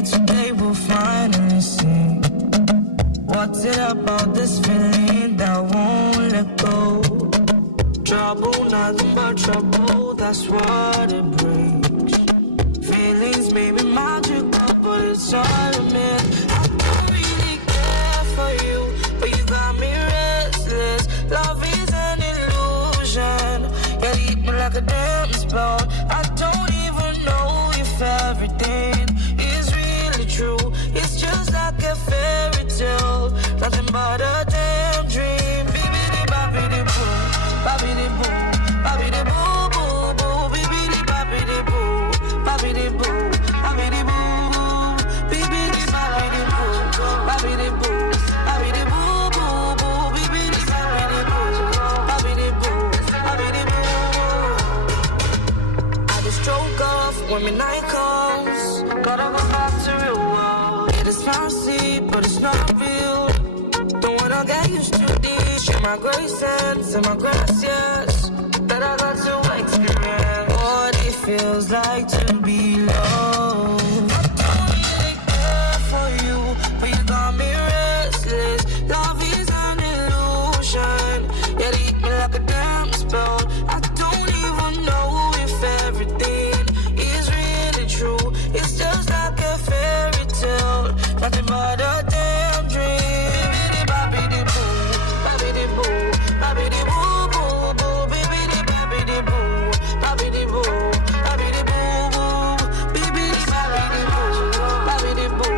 maybe today we'll finally see. What's it about this feeling that won't let go? Trouble, nothing but trouble, that's what it brings. Feelings may be magical, but it's all a myth. I don't really care for you, but you got me restless. Love is an illusion, you leave me like a damn spell. I don't even know if everything is really true. It's just like a fairy tale, nothing but a damn dream. Baby, baby, boo, baby, boo, baby, boo, boo, boo, baby, baby, boo, baby, boo, baby, boo, baby, baby, boo, baby, boo, baby, boo, boo, boo, baby, baby, boo, baby, boo, baby, boo. I just stroke off when midnight comes. Gotta go back to real world. It is fancy, but it's not real. Don't wanna get used to this. Share my grace and my gracias that I got to experience what it feels like to be loved. I don't really care for you, but you got me restless. Love is an illusion, you leave me like a damn spell. I don't even know if everything is really true. It's just like a fairy tale, nothing but a damn dream. Baby, boo, baby, boo, baby, boo, boo, boo, baby, baby, boo, baby, boo, baby, boo, boo, baby, baby, boo, baby, boo,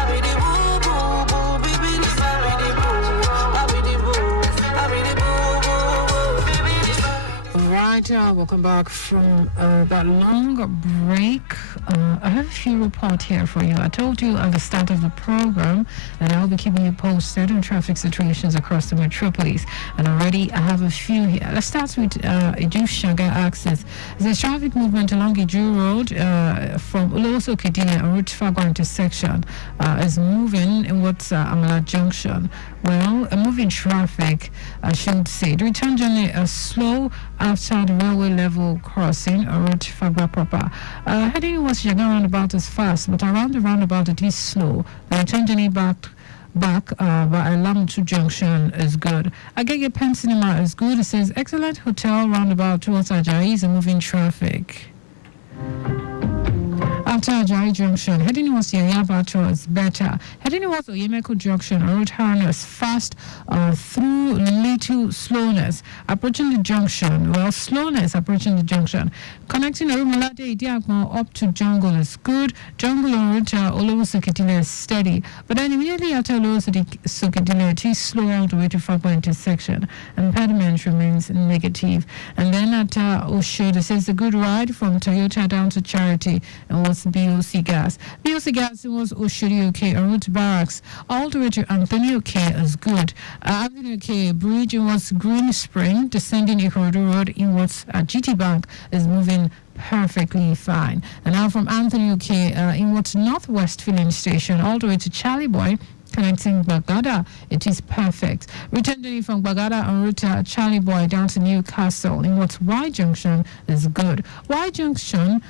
baby, boo, boo, boo, baby, baby, boo, baby, boo, baby, boo, boo. Right, welcome back from that long break. I have a few reports here for you. I told you at the start of the program that I'll be keeping you posted on traffic situations across the metropolis, and already I have a few here. Let's start with Iju Shaga access. There's traffic movement along Iju Road from Uloso Kedina and Route Fagwa intersection is moving in what's Amala Junction. Well, moving traffic, I should say. The return journey is slow after the railway level crossing, Route Fagwa proper. Heading was Shaga roundabout is fast, but around the roundabout it is slow. The return journey back by Alamutu Junction is good. Agege Pen Cinema is good. It says excellent hotel roundabout towards Ajayi is moving traffic. After Ajayi Junction, heading towards Yayaba is better. Heading towards Oyemeko Junction, road harness fast through little slowness. Approaching the junction, slowness approaching the junction. Connecting Arumolade Idiakmo up to Jungle is good. Jungle on route Olowo Sokitile is steady. But then immediately after Olowo Sokitile, it is slow all the way to Fagwa intersection. Impediment remains negative. And then at Oshod, it says a good ride from Toyota down to Charity and was BOC Gas. BOC Gas was Oshodi OK, and route Barracks all the way to Anthony OK is good. Anthony OK Bridge was Green Spring, descending Ikorodu Road inwards at GT Bank is moving perfectly fine. And now from Anthony OK inwards Northwest Filling Station all the way to Charlie Boy, connecting Bagada, it is perfect. Return journey from Bagada en route Charlie Boy down to Newcastle in what Y Junction is good. Y Junction,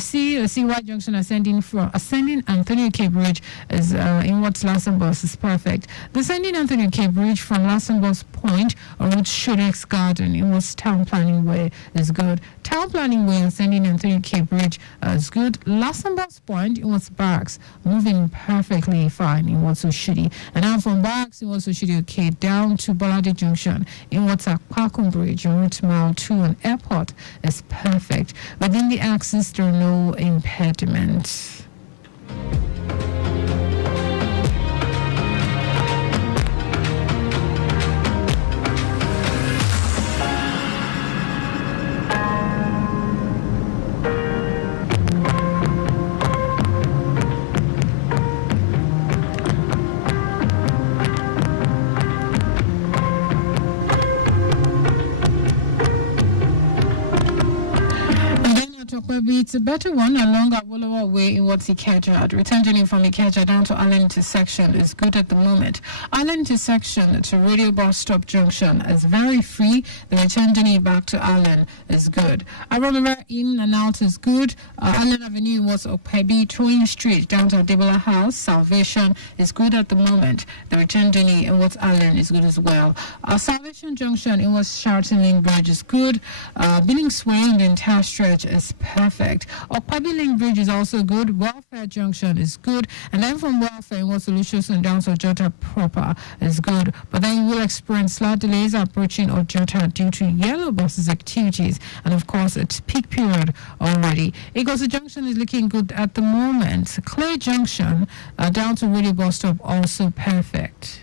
see Y Junction ascending Anthony K Bridge is in what Lassenbos is perfect. Descending Anthony K Bridge from Lassenbos Point en route Shodex Garden in what Town Planning Way is good. Town Planning Way ascending Anthony K Bridge is good. Lassenbos Point in what's Barracks moving perfectly fine in what's Shitty. And now from Barracks in what's Shitty OK down to Bolade Junction in what's Kwakun Bridge on route Mile 2 and Airport is perfect. Within the axis there are no impediments. it's a better one along Awolowo Way in what's Ikeja. The return journey from Ikeja down to Allen intersection is good at the moment. Allen intersection to Radio Bus Stop Junction is very free. The return journey back to Allen is good. Aromera in and out is good. Allen Avenue was Okpebi, Towing Street down to Adebola House. Salvation is good at the moment. The return journey in what's Allen is good as well. Salvation Junction in what's Sheraton Link Bridge is good. Billingsway in the entire stretch is perfect. Okpebi Link Bridge is also good. Welfare Junction is good. And then from Welfare in what's Solutions and down to Ojota proper is good. But then you will experience slight delays approaching Ojota due to yellow buses activities. And of course, it's peak period already. Igosi Junction is looking good at the moment. Clay Junction down to Radio Bus Stop also perfect.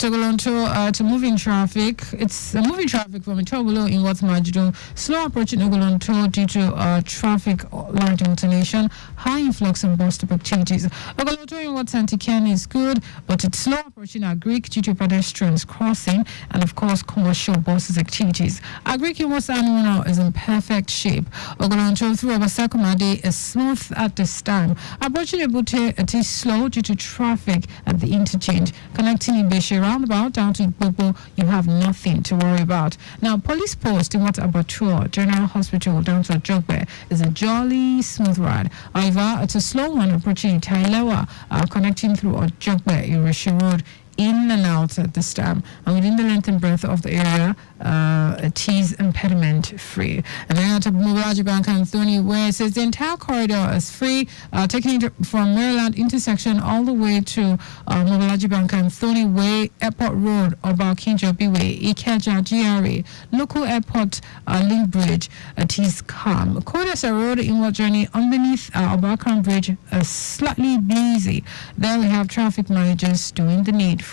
To moving traffic. It's moving traffic from Itobolo in what's Majido. Slow approaching Ogolonto due to traffic light alternation. High influx and bus stop activities. Ogolonto in what's Antiken is good, but it's slow approaching Agric due to pedestrians crossing and of course commercial buses activities. Agric in what's Anuno is in perfect shape. Ogolonto through Obasakumade is smooth at this time. Approaching Ebute, it is slow due to traffic at the interchange. Connecting Ibeshi roundabout down to Igbobo, you have nothing to worry about. Now, police post in what's Abatua General Hospital down to Jogbe is a jolly smooth ride. However, it's a slow one approaching Tailewa, connecting through Jogbe Irishi Road. In and out at this time, and within the length and breadth of the area, it is impediment free. And then out of Mobolaji Bank and Thorny, where it says the entire corridor is free, taking it from Maryland intersection all the way to Mobolaji Bank and Thorny Way, Airport Road, Obakinjo Biwe, Ikeja GRA, local airport link bridge. It is calm. Kodesa Road inward journey underneath Obakan Bridge is slightly busy. There we have traffic managers doing the needful.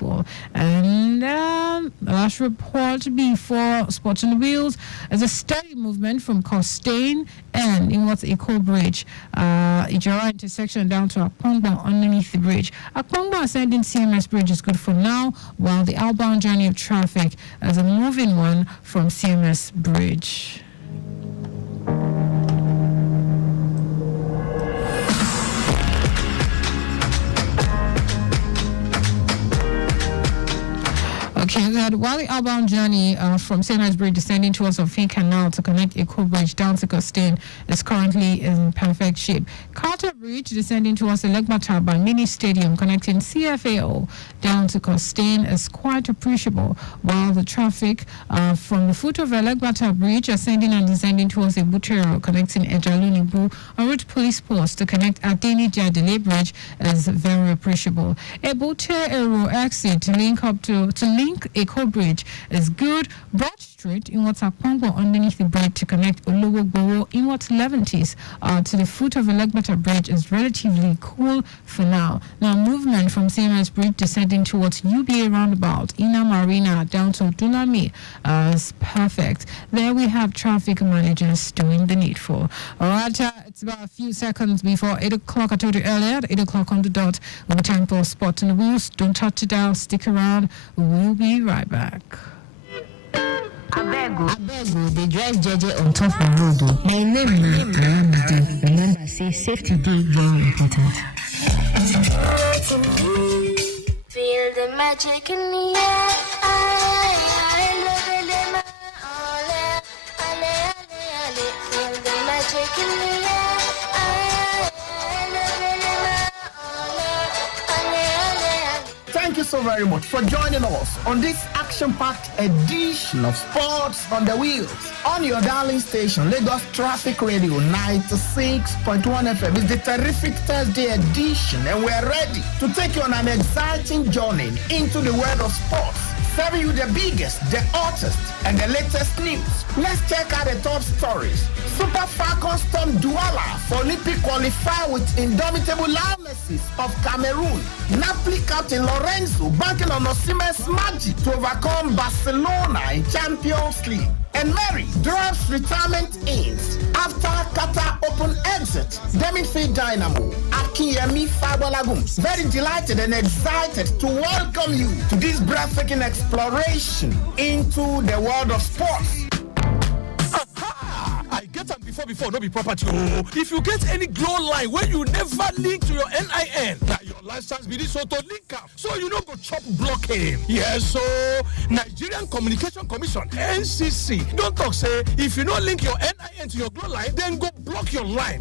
And the last report before Sports on the Wheels is a steady movement from Costain and in what's Eco Bridge, Ijara intersection down to Akpongba underneath the bridge. Akpongba ascending CMS Bridge is good for now, while the outbound journey of traffic is a moving one from CMS Bridge. Okay, that while the outbound journey from St. Bridge descending towards Ofin Canal to connect Eco Bridge down to Costain is currently in perfect shape. Carter Bridge descending towards the Legbata by Mini Stadium connecting CFAO down to Costain is quite appreciable, while the traffic from the foot of the Legbata Bridge ascending and descending towards the Butero connecting Ejalunibu en route police post to connect Adeni Jadele Bridge is very appreciable. A Butero exit to link Eco Bridge is good. Broad Street in what's Akpongbo underneath the bridge to connect Olowo in what's Levantis to the foot of the Legbata Bridge is relatively cool for now. Now movement from CMS Bridge descending towards UBA roundabout, Ina Marina down to Dunami is perfect. There we have traffic managers doing the needful. Alright, it's about a few seconds before 8 o'clock. I told you earlier at 8 o'clock on the dot with the time for Spot on the Wheels. Don't touch it down, stick around. We'll be right back. Abego, they drive JJ on top of the road. My name is Ramadi. Remember, say safety day very important. Feel the magic in the air. Feel the magic in the air. Thank you so very much for joining us on this action-packed edition of Sports on the Wheels on your darling station, Lagos Traffic Radio 96.1 FM. It's the terrific Thursday edition, and we're ready to take you on an exciting journey into the world of sports, serving you the biggest, the hottest, and the latest news. Let's check out the top stories. Super Falcons storm Douala for Olympic qualifier with indomitable lionesses of Cameroon. Napoli captain Lorenzo banking on Osimhen's magic to overcome Barcelona in Champions League. And Mary drops retirement ends after Qatar Open open exit. The midfield dynamo, Akinyemi Fabolagum. Very delighted and excited to welcome you to this breathtaking exploration into the world of sports. I get them before, no be property. Oh, if you get any glow line where you never link to your NIN, now your license be this auto link up, so you don't go chop blocking. Yes, so Nigerian Communication Commission (NCC) don't talk say if you don't link your NIN to your glow line, then go block your line.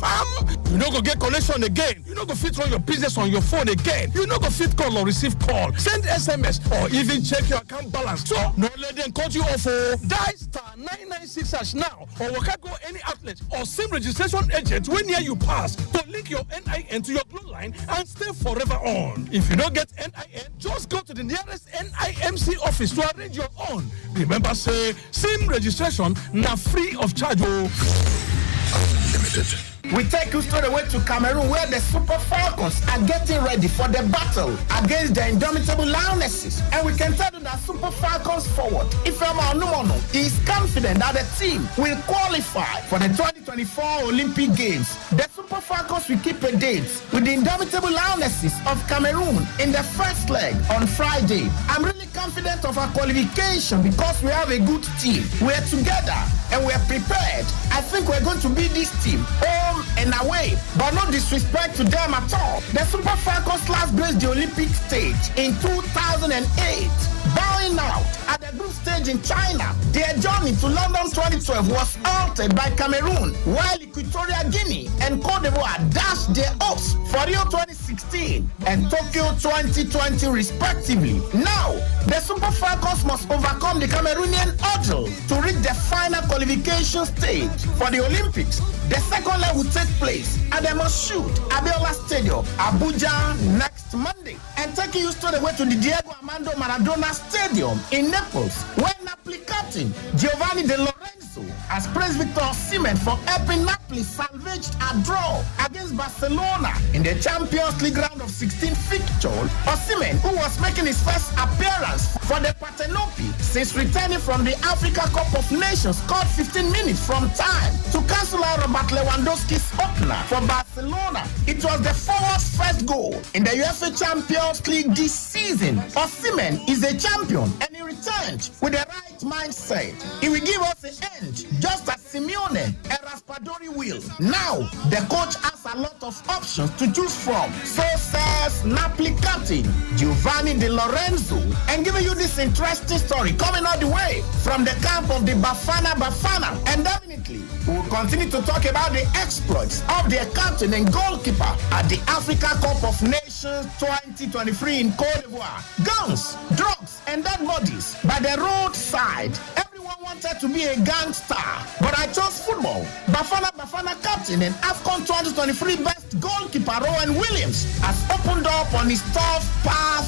You don't go get connection again. You don't go fit run your business on your phone again. You don't go fit call or receive call, send SMS, or even check your account balance. So no let them cut you off. Dial *996# now, or we can go any outlet or SIM registration agent when near you pass to link your NIN to your glow line and stay forever on. If you don't get NIN, just go to the nearest NIMC office to arrange your own. Remember, say SIM registration now free of charge. Unlimited. We take you straight away to Cameroon, where the Super Falcons are getting ready for the battle against the indomitable Lionesses. And we can tell you that Super Falcons forward, Ifeoma Onumono, is confident that the team will qualify for the 2024 Olympic Games. The Super Falcons will keep a date with the indomitable Lionesses of Cameroon in the first leg on Friday. I'm really confident of our qualification because we have a good team. We're together and we're prepared. I think we're going to beat this team home and away, but no disrespect to them at all. The Super Falcons last graced the Olympic stage in 2008, bowing out at the group stage in China. Their journey to London 2012 was altered by Cameroon, while Equatorial Guinea and Cote d'Ivoire dashed their hopes for Rio 2016 and Tokyo 2020 respectively. Now, the Super Falcons must overcome the Cameroonian hurdle to reach the final qualification stage for the Olympics. The second leg will take place at the Moshood Abiola Stadium, Abuja, next Monday. And taking you straight away to the Diego Armando Maradona Stadium in Naples, where Napoli captain Giovanni De Lorenzo has praised Victor Osimhen for helping Napoli salvage a draw against Barcelona in the Champions League round of 16 fixture. Osimhen, who was making his first appearance for the Partenope since returning from the Africa Cup of Nations, scored 15 minutes from time to cancel out Robert Lewandowski's opener for Barcelona. It was the forward's first goal in the UEFA Champions League this season. Osimhen is a champion and he returned with the right mindset. He will give us an edge, just as Simeone and Raspadori will. Now, the coach has a lot of options to choose from. So says Napoli captain Giovanni De Lorenzo. And giving you this interesting story coming all the way from the camp of the Bafana. And definitely, we'll continue to talk about the exploits of their captain and goalkeeper at the Africa Cup of Nations 2023 in Cote d'Ivoire. Guns, drugs, and dead bodies by the roadside. Everyone wanted to be a gangster, but I chose football. Bafana captain and AFCON 2023 best goalkeeper Rowan Williams has opened up on his tough path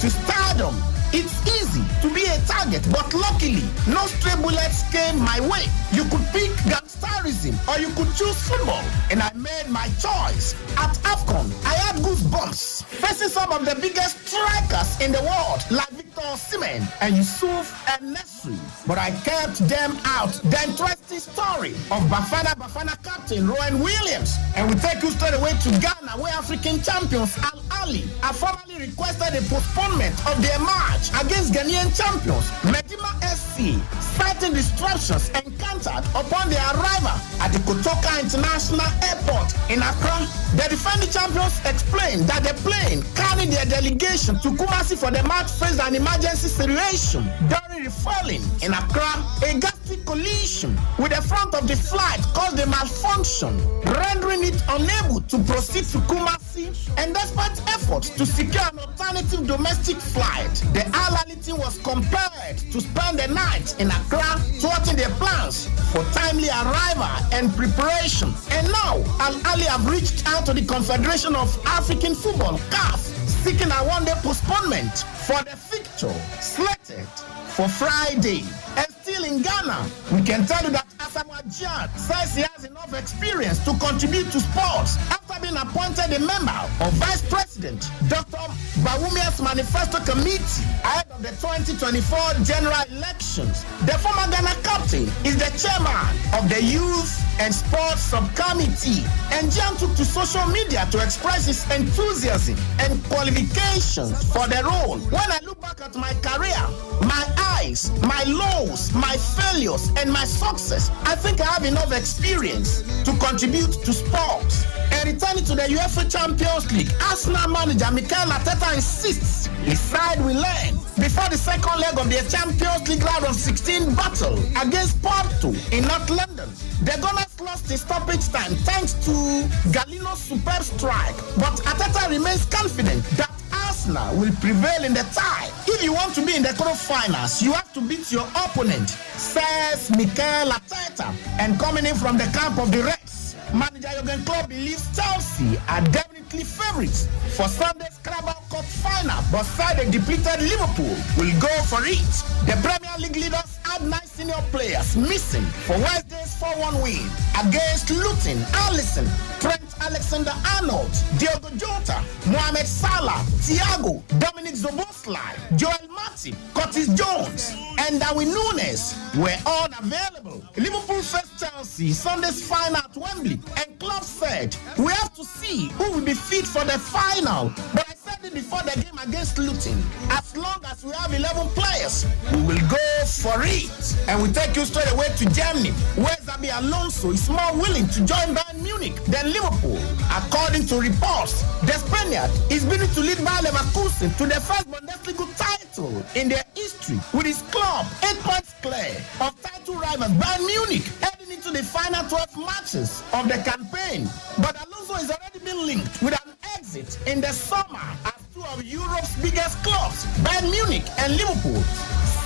to stardom. It's easy to be a target, but luckily, no stray bullets came my way. You could pick gangsterism or you could choose football, and I made my choice. At AFCON, I had goosebumps facing some of the biggest strikers in the world, like Victor Osimhen and Yusuf El-Nesri, but I kept them out. The interesting story of Bafana captain Rowan Williams, and we take you straight away to Ghana, where African champions Al Ahly have formally requested a postponement of their match against Ghanaian champions Medina SC, citing disruptions encountered upon their arrival at the Kotoka International Airport in Accra. The defending champions explained that the plane carrying their delegation to Kumasi for the match faced an emergency situation during refueling in Accra. A ghastly collision with the front of the flight caused a malfunction, rendering it unable to proceed to Kumasi. And despite efforts to secure an alternative domestic flight, the Al Ahly team was compelled to spend the night in Accra, thwarting their plans for timely arrival and preparation. And now, Al Ahly have reached out to the Confederation of African Football, CAF, seeking a one-day postponement for the fixture slated for Friday. And still in Ghana, we can tell you that Asamoah Gyan says he has enough experience to contribute to sports after having appointed a member of Vice President Dr. Bawumia's Manifesto Committee ahead of the 2024 general elections. The former Ghana captain is the chairman of the Youth and Sports Subcommittee, and Jan took to social media to express his enthusiasm and qualifications for the role. When I look back at my career, my highs, my lows, my failures, and my success, I think I have enough experience to contribute to sports. And returning to the UEFA Champions League, Arsenal manager Mikel Arteta insists his side will learn before the second leg of the Champions League round of 16 battle against Porto in North London. The Gunners lost in stoppage time thanks to Galino's superb strike, but Arteta remains confident that Arsenal will prevail in the tie. If you want to be in the quarterfinals, you have to beat your opponent, says Mikel Arteta. And coming in from the camp of the Reds, manager Jurgen Klopp believes Chelsea are definitely favorites for Sunday's Carabao Cup final, but side the depleted Liverpool will go for it. The Premier League leaders had 9 senior players missing for Wednesday's 4-1 win against Luton. Alisson, Trent Alexander-Arnold, Diogo Jota, Mohamed Salah, Thiago, Dominic Szoboszlai, Joel Matip, Curtis Jones, and Darwin Núñez were all available. Liverpool faced Chelsea Sunday's final at Wembley, and Klopp said, "We have to see who will be fit for the final. But I said it before the game against Luton. As long as we have 11 players, we will go for it." And we take you straight away to Germany, where Xabi Alonso is more willing to join Bayern Munich than Liverpool. According to reports, the Spaniard is bidding to lead Bayer Leverkusen to the first Bundesliga title in their history, with his club 8 points clear of title rivals Bayern Munich, heading into the final 12 matches of the campaign. But Alonso has already been linked with an exit in the summer as two of Europe's biggest clubs, Bayern Munich and Liverpool,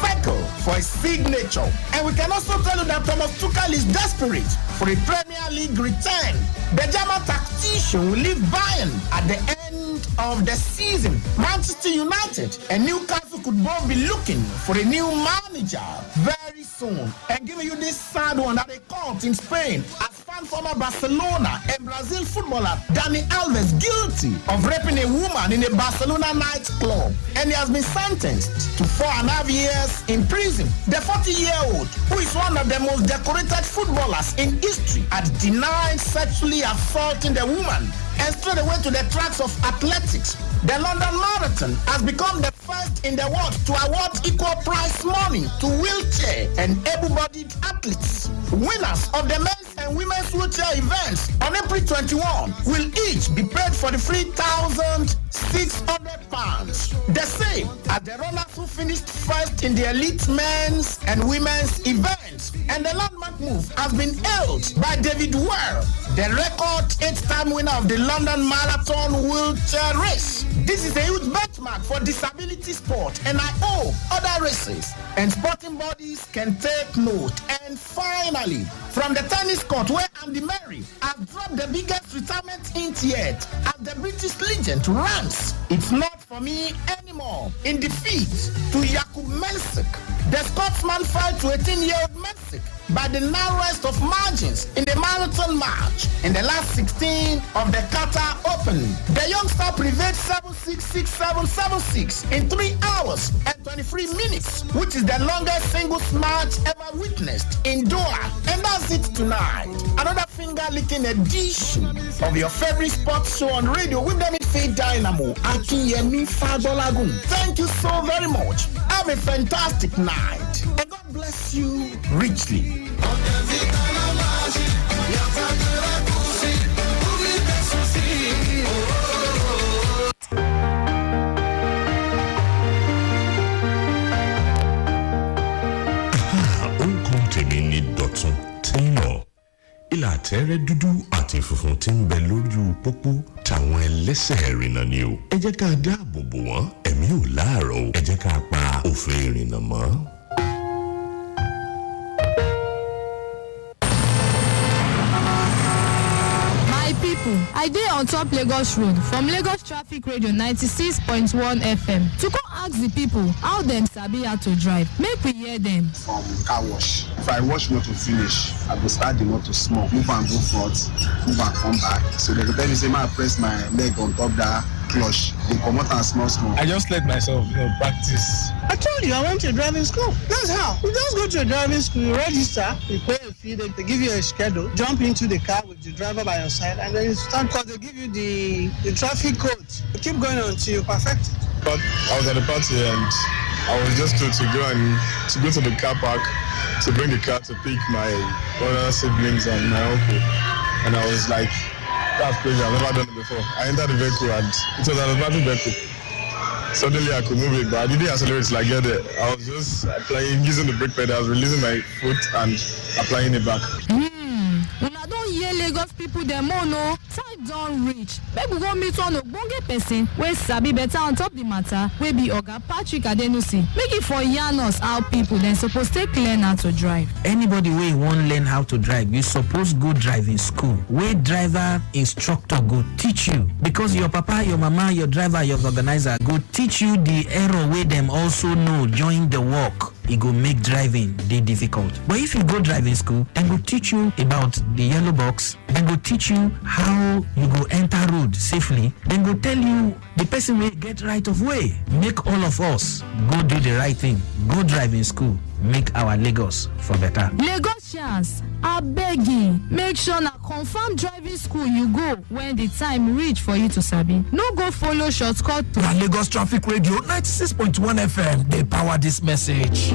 cycle for his signature. And we can also tell you that Thomas Tuchel is desperate for a Premier League return. The German tactician will leave Bayern at the end of the season. Manchester United and Newcastle could both be looking for a new manager very soon. And giving you this sad one that they caught in Spain as fan former Barcelona and Brazil footballer Dani Alves guilty of raping a woman in a Barcelona nightclub, and he has been sentenced to 4.5 years in prison. The 40-year-old, who is one of the most decorated footballers in history, had denied sexually assaulting the woman. And straight away to the tracks of athletics, the London Marathon has become the first in the world to award equal prize money to wheelchair and able-bodied athletes. Winners of the men's and women's wheelchair events on April 21 will each be paid for the £3,600. The same as the runners who finished first in the elite men's and women's events. And the landmark move has been held by David Ware, the record 8-time winner of the London Marathon wheelchair race. This is a huge benchmark for disability sport, and I hope other races and sporting bodies can take note. And finally, from the tennis court where Andy Murray has dropped the biggest retirement hint yet, as the British legend ranks, "It's not for me anymore," in defeat to Jakub Mensik. The Scotsman fell to 18-year-old Mensik by the narrowest of margins in the marathon match in the last 16 of the Qatar Open. The youngster prevailed 7-6, 6-7, 7-6 in 3 hours and 23 minutes, which is the longest singles match ever witnessed in Doha. And that's it tonight. Another finger-licking edition of your favorite sports show on radio with the midfield dynamo, Akinyemi Fadolagun. Thank you so very much. Have a fantastic night, and God bless you richly. Ìlà àtẹ̀rẹ̀ dúdú àti funfun tí ń bẹ lójú pópó tàwọn ẹlẹ́sẹ̀ ìrìnnà ni o. Ẹ jẹ́ ká dáàbò bò wọ́n, ẹ̀mí ò láàárọ̀ o. Ẹ jẹ́ ká pa òfin ìrìnnà mọ́. I dey on top Lagos Road from Lagos Traffic Radio 96.1 FM. To come ask the people how them sabi how to drive. Make we hear them. From car wash. If I wash motor finish, I go start the motor small, move and go front, move and come back. So they go tell me say I press my leg on top that clutch. They come out and small. I just let myself, practice. I told you I went to a driving school. That's how. You just go to a driving school, you register, you pay a fee, they give you a schedule, jump into the car with the driver by your side, and then you start because they give you the traffic code. You keep going until you perfect it. But I was at the party and I was just told to go to the car park to bring the car to pick my other siblings and my uncle. And I was like, that's crazy, I've never done it before. I entered the vehicle and it was an automatic vehicle. Suddenly I could move it, but I didn't accelerate till I get there. I was just using the brake pedal, I was releasing my foot and applying it back. Una don hear Lagos people dem o no. Time don reach. Make we go meet one ogbonge person wey sabi better on top the matter wey be Oga Patrick Adenusi. Make it for yarn us how people dem suppose take learn how to drive. Anybody wey wan learn how to drive, you suppose go driving school. Where driver instructor go teach you, because your papa, your mama, your driver, your organizer go teach you the error wey dem also know during the work. It go make driving dey difficult. But if you go driving school, dem go teach you about the yellow box. Dem go teach you how you go enter road safely. Dem go tell you the person will get right of way. Make all of us go do the right thing. Go driving school. Make our Lagos for better. Lagosians, I beg you, make sure na confirm driving school you go when the time reach for you to sabi. No go follow shortcut. Na Lagos Traffic Radio 96.1 FM, they power this message.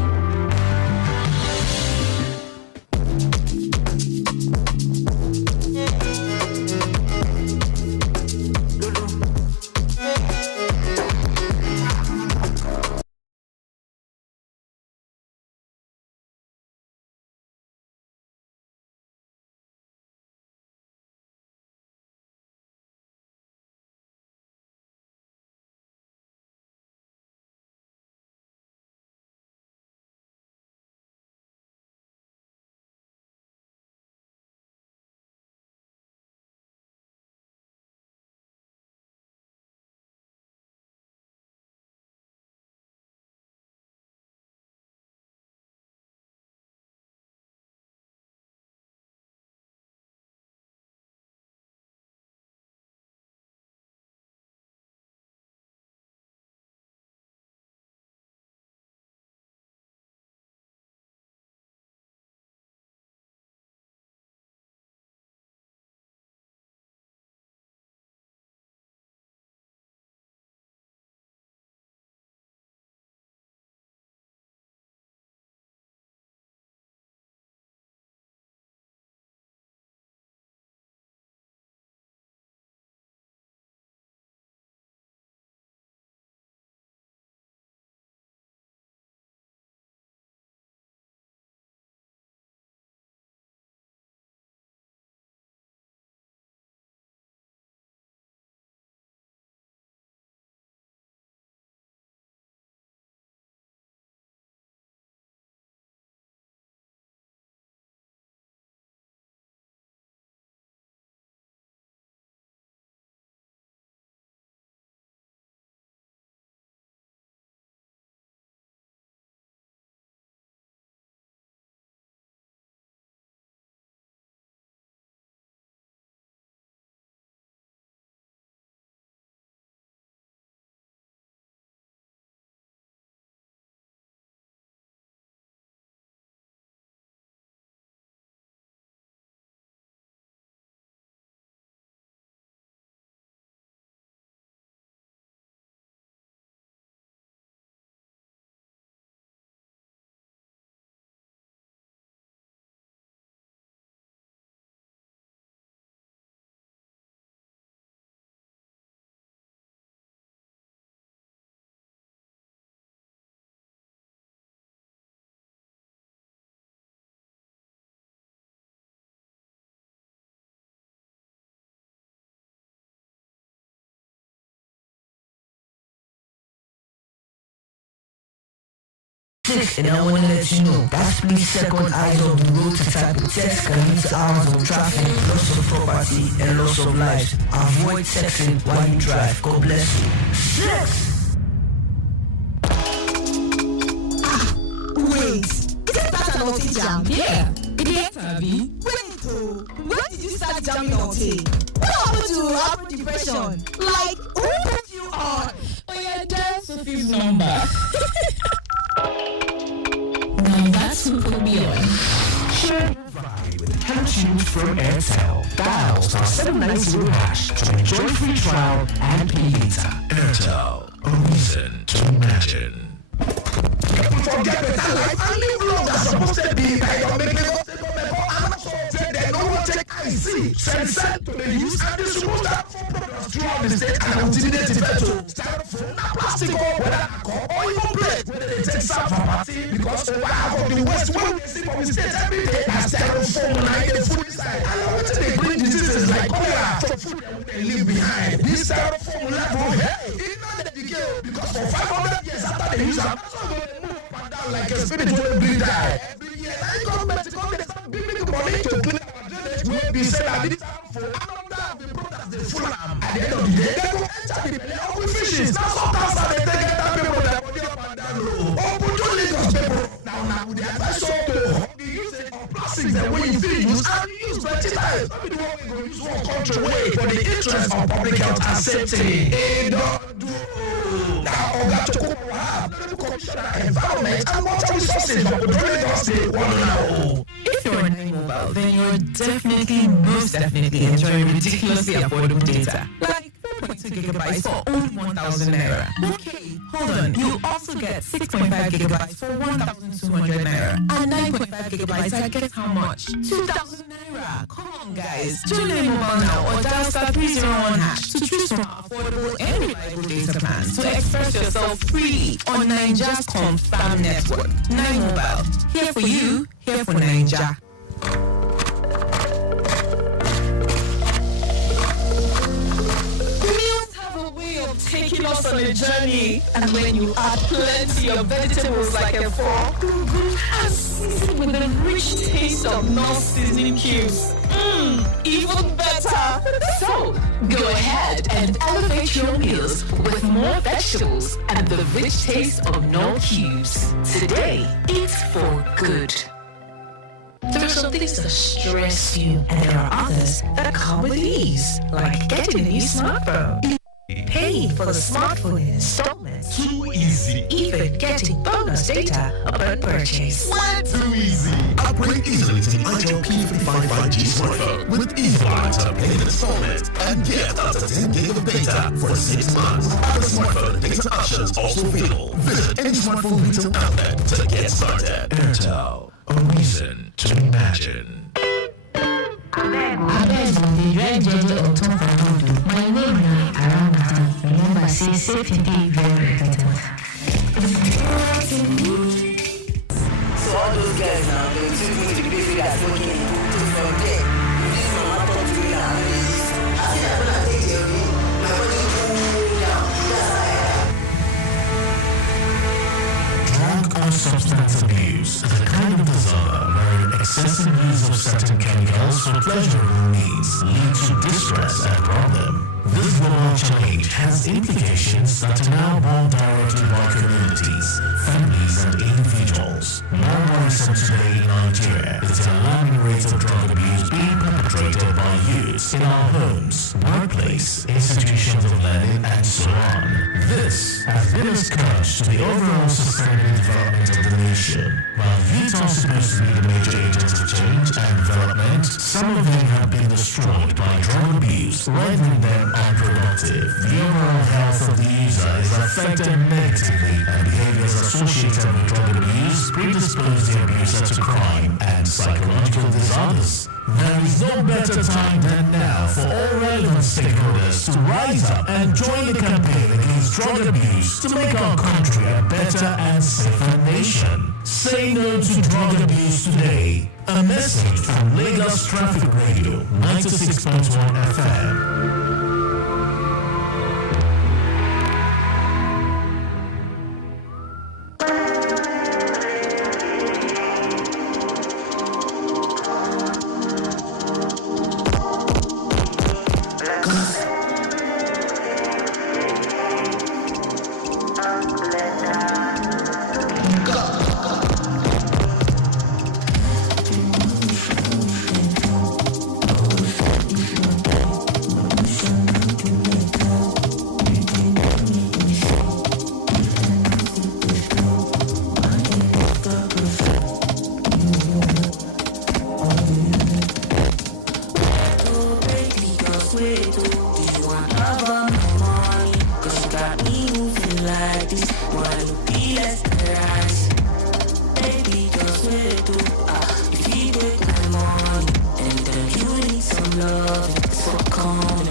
And I want to let you know that split second eyes on the road to type of text can lead to hours of traffic, loss of property, and loss of lives. Avoid texting while you drive. God bless you. 6 multi jam? Yeah. Idiot, Abby. Wait, when did you start jamming multi? What happened to Afro depression? Like, who put you on? Oh yeah, that's Sophie's number. Now that's who put me on. Share vibe with Handshoes from Airtel. Dial *790# to enjoy free trial and pay later. Airtel, a reason to imagine. Forget better life and live long as supposed to be by your making they no one take IC, send to the use and distribute styrofoam products throughout the state and ultimate effect to styrofoam, plastic, whether alcohol or even plate, whether they take some for party because over half of the West where we see from the state every day has styrofoam and the food inside. And what they bring diseases like cholera for food that they leave behind. This styrofoam level, hey, it's not the decay because for 500 years after they use them, that's why they move up and down like a spirit will be die. Every year, and government start big money to clean our drainage. Will be said that this for the products they full am. At the end of the day, they go enter the belly of the fishes. Now sometimes they take that people that body up and down low. Oh, but don't Lagos people. Now with the advice of the usage of plastics that when you feel use and use plenty times. Maybe the one we go use one country way for the interest of public health and safety. It don't do. Now Oga Chukwu have Commissioner Environment and Water Resources of the Lagos State want to know. If you're on iMobile, then you're most definitely enjoying ridiculously affordable data. Like 4.2 gigabytes for only 1,000 naira. Okay, hold on. You also get 6.5 gigabytes for 1,200 naira. And 9.5 gigabytes, I guess how much? 2,000 naira. Come on, guys. Join iMobile now or dial *301# to choose from affordable and reliable data plans to express yourself freely on Niger's confirmed network. iMobile. Here for you, here for Niger. Meals have a way of taking us on a journey, and when you add plenty of vegetables like a fork, and seasoned with the rich taste of North seasoning cubes. Even better. So, go ahead and elevate your meals with more vegetables and the rich taste of Knorr cubes. Today, eat for good. There are some things that stress you, and there are others that come with ease, like getting a new smartphone, paying for the smartphone in installments, too easy, even getting bonus data upon purchase. Way too easy. Upgrade easily to the itel P35 5G smartphone with easy to pay in installment and get up to 10 gig of data for 6 months. Other smartphone data options also available. Visit any smartphone retail outlet to get started. Airtel, a reason to imagine. Abeg on the red jeje on top of road. My name na Aramata. Remember, say safety dey very important. So all those guys now, they took me to the baby that's working to from there. This is my top to me now. I think I'm gonna take care of me. My body cool down. Drug or substance abuse is a kind of disorder where excessive use of certain chemicals for pleasurable needs leads to distress and problem. This global challenge has implications that are now borne directly by communities, families, and individuals. More worrisome today in Nigeria is the alarming rate of drug abuse being perpetrated by youths in our homes, workplace, institutions of learning, and so on. This has been a scourge to the overall sustainable development of the nation. While youths are supposed to be the major agents of change and development, some of them have been destroyed by drug abuse, rendering them unproductive. The overall health of the user is affected negatively, and behaviors associated with drug abuse predispose the abuser to crime and psychological disorders. There is no better time than now for all relevant stakeholders to rise up and join the campaign against drug abuse to make our country a better and safer nation. Say no to drug abuse today. A message from Lagos Traffic Radio, 96.1 FM. love, it's what calling.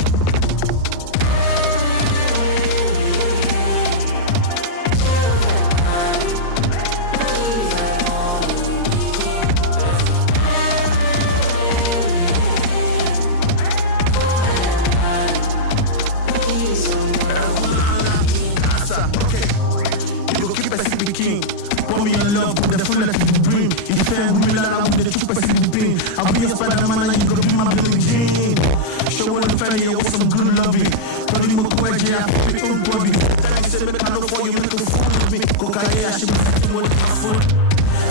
Pour me your love, with the full that you bring. If you fair with me, with the true person pain. I'll be a Spider-Man and you go be my Billie Jean. Show one family, I want some good loving. Don't you look away, I pick on Bobby. Thanks to me, I know for you, make a fool of me. Coca, I should be fucking with my foot.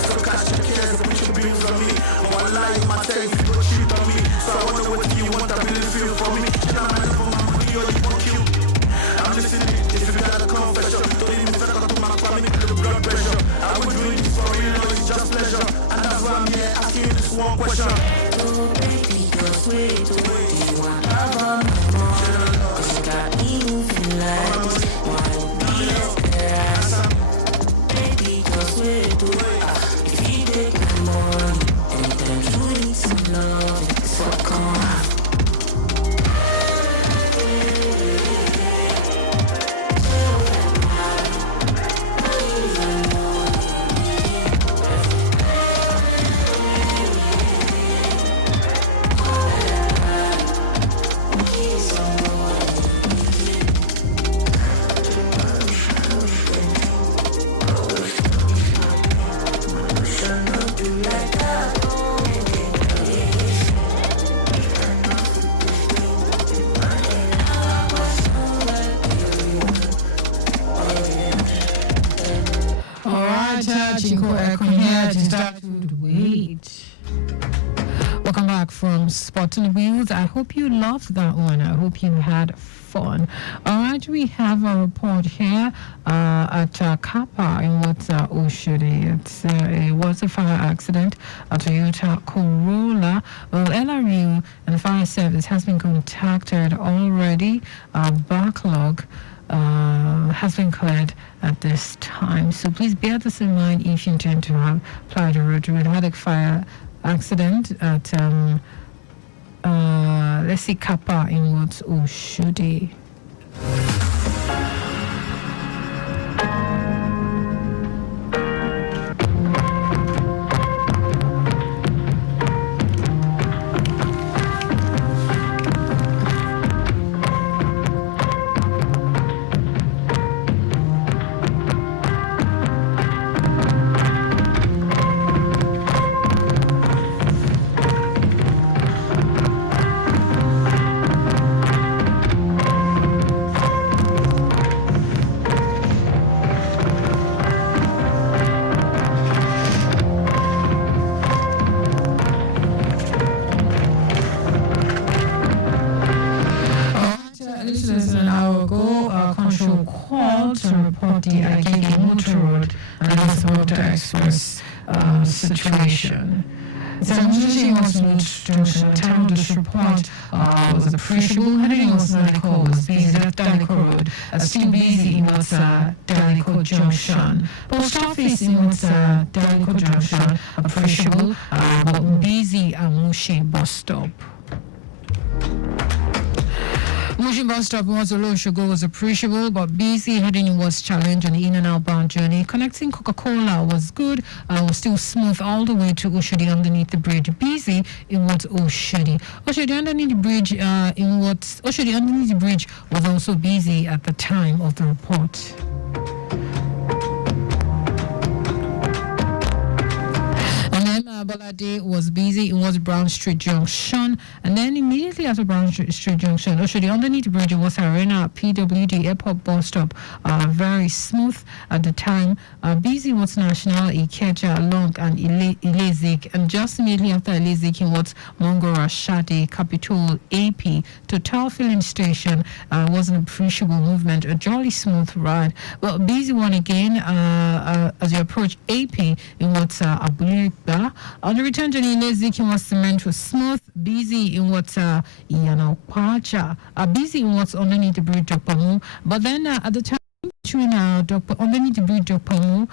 So cash your cares, put your bills on me. Oh, I lie in my taste, you go cheat on me. So I wonder what you want, I really feel for me. You know, my love for my money, or you won't kill. I'm listening, if you got a confession, don't even feel like I put my family to the blood pressure. I would do it for real, no, it's just pleasure. And that's why I'm here asking you this one question. Oh, baby, just wait, you want love on my phone. Cause you got me moving like this. Wanna be as baby, just wait, if you take my money, anytime you need some love, it's what comes. Welcome back from Spot on the Wheels. I hope you loved that one. I hope you had fun. All right, we have a report here at Kappa in Oshodi. It was a fire accident, a Toyota Corolla. Well, LRU and the fire service has been contacted already. Backlog has been cleared at this time. So please bear this in mind if you intend to have applied a road to dramatic fire accident at let's see, Kappa in Oshodi. The Agege Motor Road and the Motor Express situation. It's unusually was reached junction. The time of this report was appreciable. Heading was Daliko was busy. That Daliko Road still busy in what's Daliko Junction. Post office in what's Daliko Junction appreciable, but busy at Mushi bus stop. Motion bus stop was Oloshogo was appreciable, but busy. Heading was challenged on the in and outbound journey. Connecting Coca-Cola was good, was still smooth all the way to Oshodi underneath the bridge. Busy in what Oshodi. Oshodi underneath the bridge Oshodi underneath the bridge was also busy at the time of the report. Bolade was busy. It was Brown Street Junction, and then immediately after Brown Street Junction, Oshodi underneath the bridge was Arena PWD Airport bus stop. Very smooth at the time. Busy was National Ikeja Long and Ilezik, and just immediately after Ilezik in what's Mongora Shadi Capital AP Total filling station was an appreciable movement, a jolly smooth ride. Well, busy one again as you approach AP in what's Abuleba. On the return journey, Ilezik in what's cement was smooth. Busy in what's Pacha. Busy in what's underneath the bridge Dokpamu. But then at the time between underneath the bridge Dokpamu,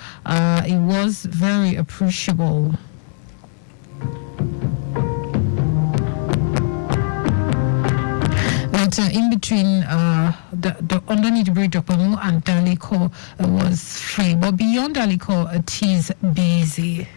it was very appreciable. between the underneath the bridge Okpemu and Daliko was free, but beyond Daliko it is busy.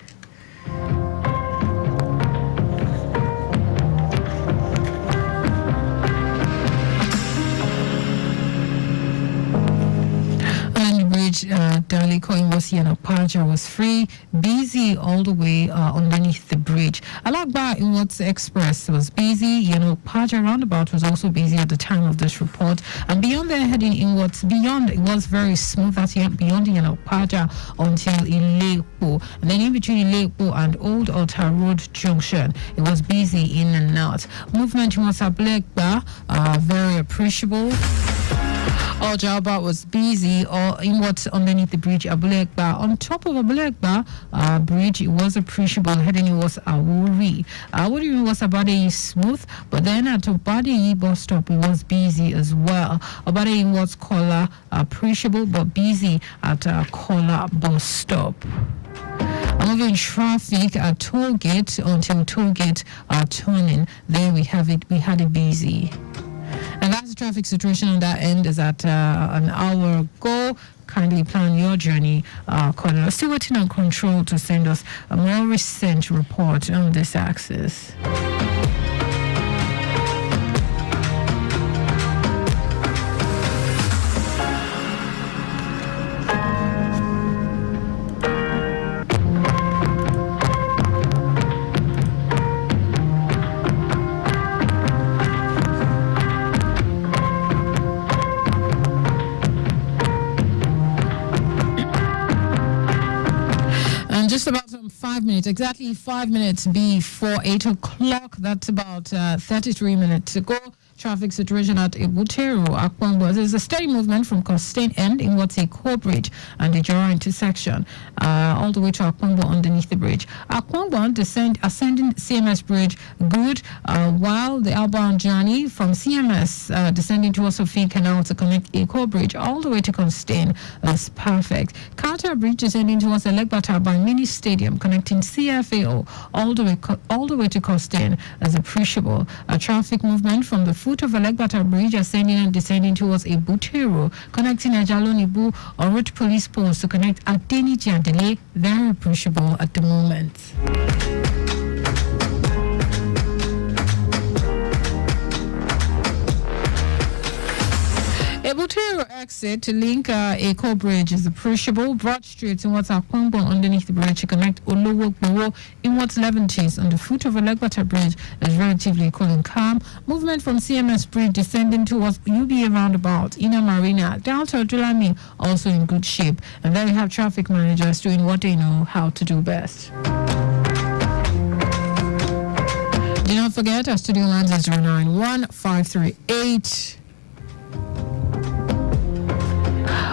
Daliko in Paja was free, busy all the way underneath the bridge. Alagba in what's Express was busy, Paja roundabout was also busy at the time of this report. And beyond there, heading in what's beyond, it was very smooth at beyond Paja until Ilepo. And then in between Ilepo and Old Altar Road Junction, it was busy in and out. Movement in what's Ablekba, very appreciable. Ojaba was busy or in what's underneath the bridge Abulekba. On top of Abulekba bridge, it was appreciable. Heading was Awuri. Awuri was Abadei smooth, but then at Obadei bus stop, it was busy as well. Obadei was Kola appreciable, but busy at Kola bus stop. Moving traffic at toll gate until toll gate turning. There we have it. We had it busy. And that's the traffic situation on that end is at an hour ago. Kindly plan your journey. Caller. Still waiting on control to send us a more recent report on this axis. Just about 5 minutes, exactly 5 minutes before 8 o'clock. That's about 33 minutes to go. Traffic situation at Ebutero, Akwangbo. There's a steady movement from Costain End in what's a core bridge and the Jora intersection, all the way to Akwangbo underneath the bridge. Akwangbo ascending CMS bridge, good, while the outbound journey from CMS descending towards Sophie Canal to connect a core bridge all the way to Costain is perfect. Carter Bridge descending towards the Legbata by Mini Stadium connecting CFAO all the way to Costain is appreciable. A traffic movement from the foot of Alegbata Bridge ascending and descending towards a Butero, connecting Ajalonibu or route police post to connect Adeniji and Delay, very appreciable at the moment. Ebutero exit to link Eco Bridge is appreciable. Broad Street in what's Akwangbo underneath the bridge to connect Olowo Gbowo in what's Leventis on the foot of Alegbata Bridge is relatively cool and calm. Movement from CMS Bridge descending towards UBA roundabout, Inner Marina, down to Odulami, also in good shape. And there you have traffic managers doing what they know how to do best. Do not forget our studio lines is 091-538.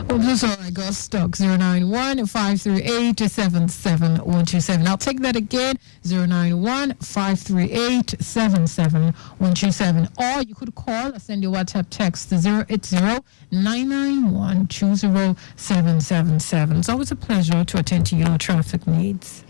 Oh, sorry, I got stuck. 091-538-77127. I'll take that again. 091-538-77127. Or you could call or send your WhatsApp text to 080-991-20777. It's always a pleasure to attend to your traffic needs.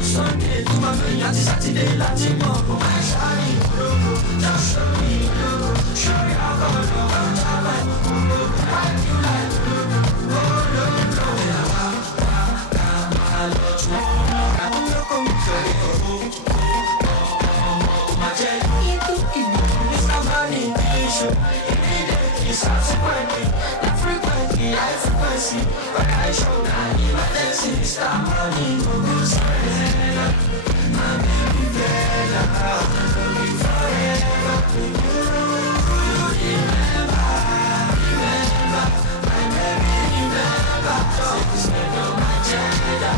Sunday to my main, Saturday, Latin, just show me, show you how to do but I show that you are dancing, start running, my baby better, looking forever with you. Remember, my baby, remember, so it's not my gender.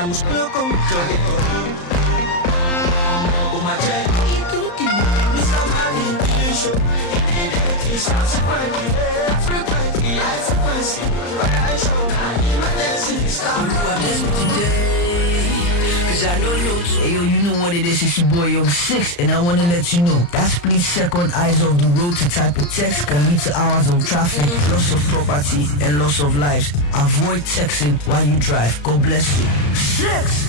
I'm still going Cause I don't know. Hey yo, you know what it is, it's your boy Young 6, and I wanna let you know that split second eyes off the road to type a text can lead to hours of traffic, loss of property, and loss of lives. Avoid texting while you drive. God bless you. 6!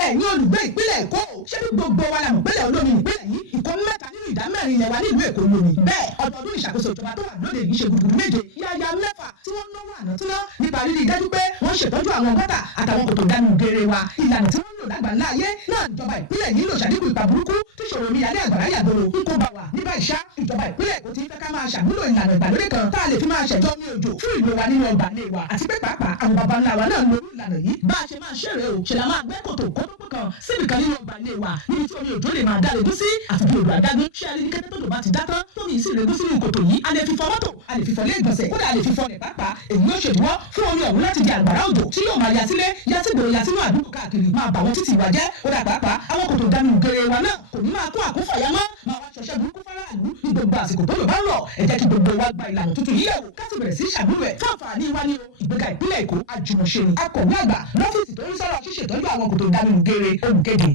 ẹ̀yin olùgbé ìpínlẹ̀ Èkó ṣé bí gbogbo wa la mọ̀ pé olómi ìpínlẹ̀ yìí ìkó mẹ́ta nínú ìdá mẹ́rin ilẹ̀ wa nílùú Èkó lómi bẹ́ẹ̀ ọdọọdún ìṣàkóso ìjọba tó wà lóde yìí ṣe gudugudu méje yáyá mẹ́fà tí wọ́n náwó àná tí wọ́n nípa rírí dájú pé wọ́n ṣètọ́jú àwọn gọ́tà àtàwọn kòtò dánú gèrè wa ìlànà tí wọ́n lò lágbàńlá ayé náà ìjọba ìpínlẹ̀ yìí lò ṣàdínkù ìpa burúkú tí ṣòro mi yálé àgbàrá yàgòrò ń kó bá wa nígbà ìṣá ìjọba ìpínlẹ̀ Èkó ti fẹ́ ká máa ṣàmúlò ìlànà ìgbàlódé kan tá a lè fi máa ṣẹ̀jọ́ ní òjò fún ìlò wa nínú ọgbà ilé wa àti pé pàápàá àwọn baba ńlá wa náà lo ìlànà yìí bá a ṣe máa ṣeré o ṣe la máa gbẹ́ kòtò kótópó kan síbi kan nínú ọgbà ilé wa níbi tí omi òjò lè máa dá legún sí àti bí odò adágún ṣé a lè ní kété tó lò bá ti dá tán tómi sì legún sínú kòtò yìí a lè fi fọ mọ́tò a lè fi fọ ilé ìgbọ̀nsẹ̀ kódà a lè fi fọ ilẹ̀ pàápàá èyí yóò ṣèdíwọ́ fún omi ọ̀hún láti di àgbàrá òjò tí yóò máa ya sílé ya sí gbòòrò ya sínú àdúgbò káàkiri máa bà wọ́n títì wa jẹ́ ó dà pàápàá àwọn kòtò dánú gèrè wa náà kò ní máa kún àkúfọ̀yà mọ́ máa wá ṣọṣẹ́ burúkú fáráàlú ní gbogbo àsìkò tó lò bá ń rọ̀ ẹ jẹ́ kí gbogbo wa gba ìlànà tuntun yìí yẹ̀wò ká sì bẹ̀rẹ̀ sí ṣàmúlò ẹ̀ fún àǹfààní wa ní o ìgbéga ìpínlẹ̀ Èkó àjùmọ̀ṣe ni akọ̀wé àgbà lọ́fíìsì tó ń sọ̀rọ̀ ṣíṣètọ́jú àwọn kòtò dánú gèrè olùkéde.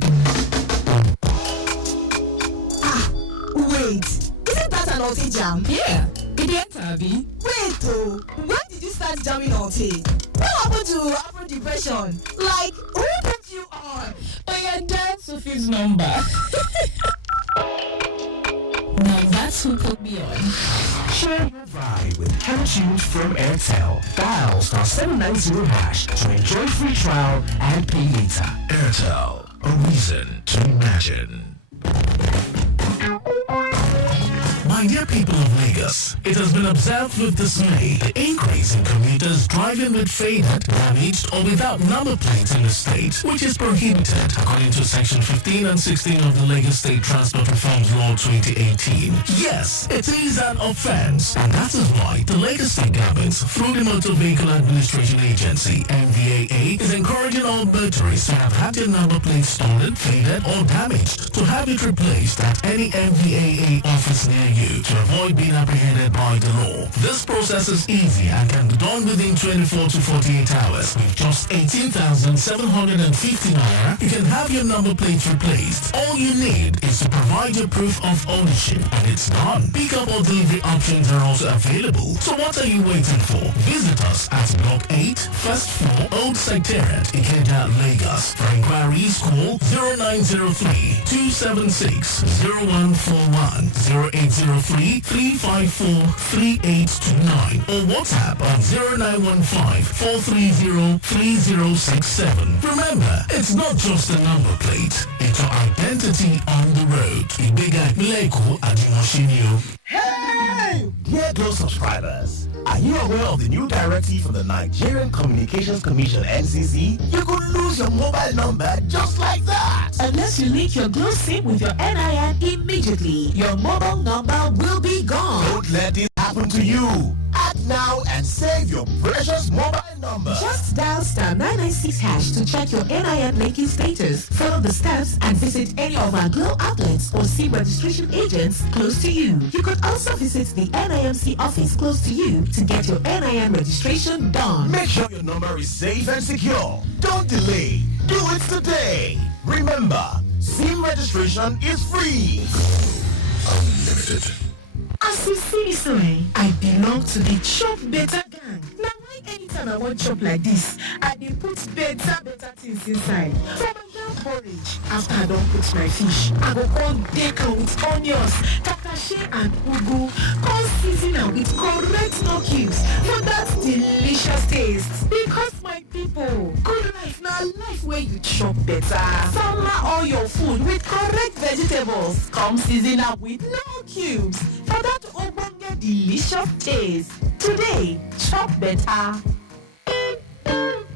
Wait, isn't that an Alti jam? Yeah, it enter, Abby. Wait, oh, when did you start jamming Alti? What happened to Afro depression? Like, who put you on? Oh, yeah, that's Sophie's number. Now that's who put me on. Share your vibe with Tunes from Airtel. Dial *790# to enjoy free trial and pay later. Airtel, a reason to imagine. My dear people of Lagos, it has been observed with dismay the increase in commuters driving with faded, damaged, or without number plates in the state, which is prohibited according to Section 15 and 16 of the Lagos State Transport Reforms Law 2018. Yes, it is an offense, and that is why the Lagos State government, through the Motor Vehicle Administration Agency, MVAA, is encouraging all motorists who have had their number plates stolen, faded, or damaged to have it replaced at any MVAA office near you to avoid being apprehended by the law. This process is easy and can be done within 24 to 48 hours. With just 18,750 naira, you can have your number plates replaced. All you need is to provide your proof of ownership, and it's done. Pick-up or delivery options are also available. So what are you waiting for? Visit us at Block 8, First Floor, Old Secretariat, Ikeja, Lagos. For inquiries, call 0903-276-0141, 0803-354-3829, or WhatsApp on 0915-430-3067. Remember, it's not just a number plate, it's your identity on the road. Ibega Leko Adimoshinio. Hey! Dear Glow subscribers, are you aware of the new directive from the Nigerian Communications Commission, NCC? You could lose your mobile number just like that. Unless you link your Glow SIM with your NIN immediately, your mobile number will be gone. Don't let this happen to you. Act now and save your precious mobile number. Just dial *996# to check your NIN linking status. Follow the steps and visit any of our Glow outlets or SIM registration agents close to you. You could also visit the NIMC office close to you to get your NIN registration done. Make sure your number is safe and secure. Don't delay. Do it today. Remember, SIM registration is free. Unlimited. As you see me so, I belong to the Chop Better gang. Now why anytime I want chop like this, I dey put better things inside. For my yam porridge, after I don't put my fish, I go on deck with onions, tatashe and ugu. Come season am with correct no cubes for that delicious taste. Because my people, good life na life where you chop better. Summer all your food with correct vegetables. Come season am with no cubes for that ogbonge delicious taste. Today, chop better.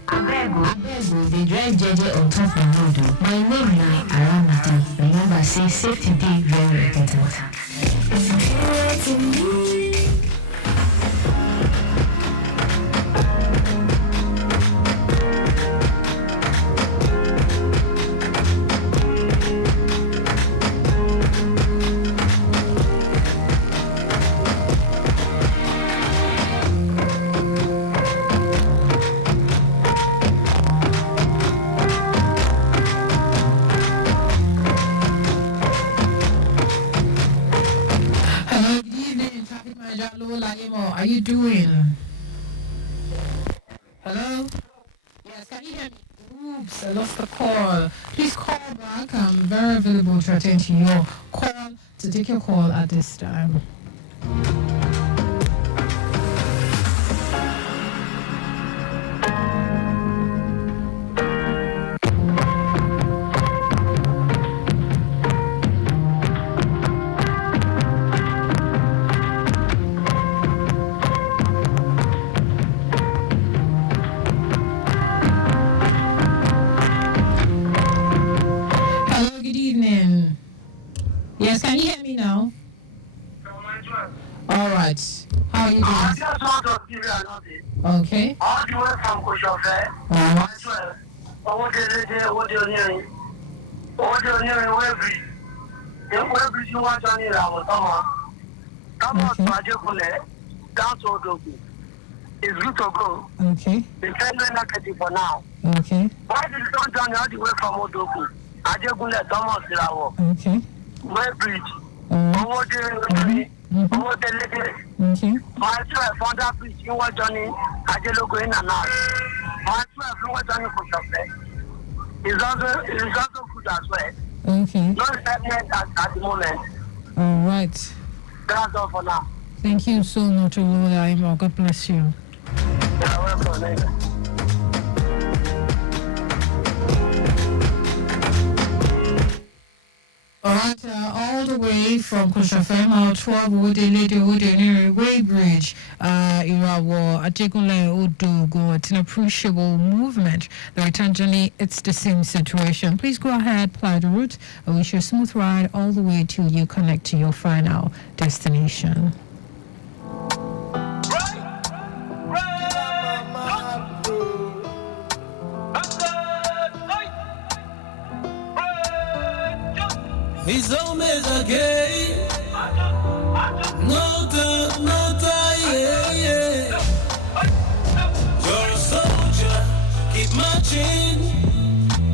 Abego, they drive JJ on top of the road. My name na Aramide. Remember, say safety day very important. Are you doing? Hello? Yes, can you hear me? Oops, I lost the call. Please call back. I'm very available to attend to your call, to take your call at this time. Yes, can you hear me now? All right. How are you doing? I just want to give you an update. Okay. All the way from Koshofe. What do you need? Where bridge you want Johnny Rabo? Come on, down to Odogu. It's good to go. Okay. The train will not get it for now. Okay. Why did you don't Johnny all the way from Odogu? I just go let Thomas Rabo. Okay. Where bridge? Okay. My 12 on that bridge, you want Johnny, I just go in and out. My 12, you want Johnny for Koshofe. It's also good as well. Okay. No excitement at the moment. All right. That's all for now. Thank you so much, Olola. God bless you. You're welcome, nigga. All right, all the way from Koshofe, mile 12, Wode Weighbridge, Irawo, Ajegunle, Odogo. It's an appreciable movement. The return journey, it's the same situation. Please go ahead, ply the route. I wish you a smooth ride all the way till you connect to your final destination. He's always again. No time, yeah. You're a soldier, keep marching.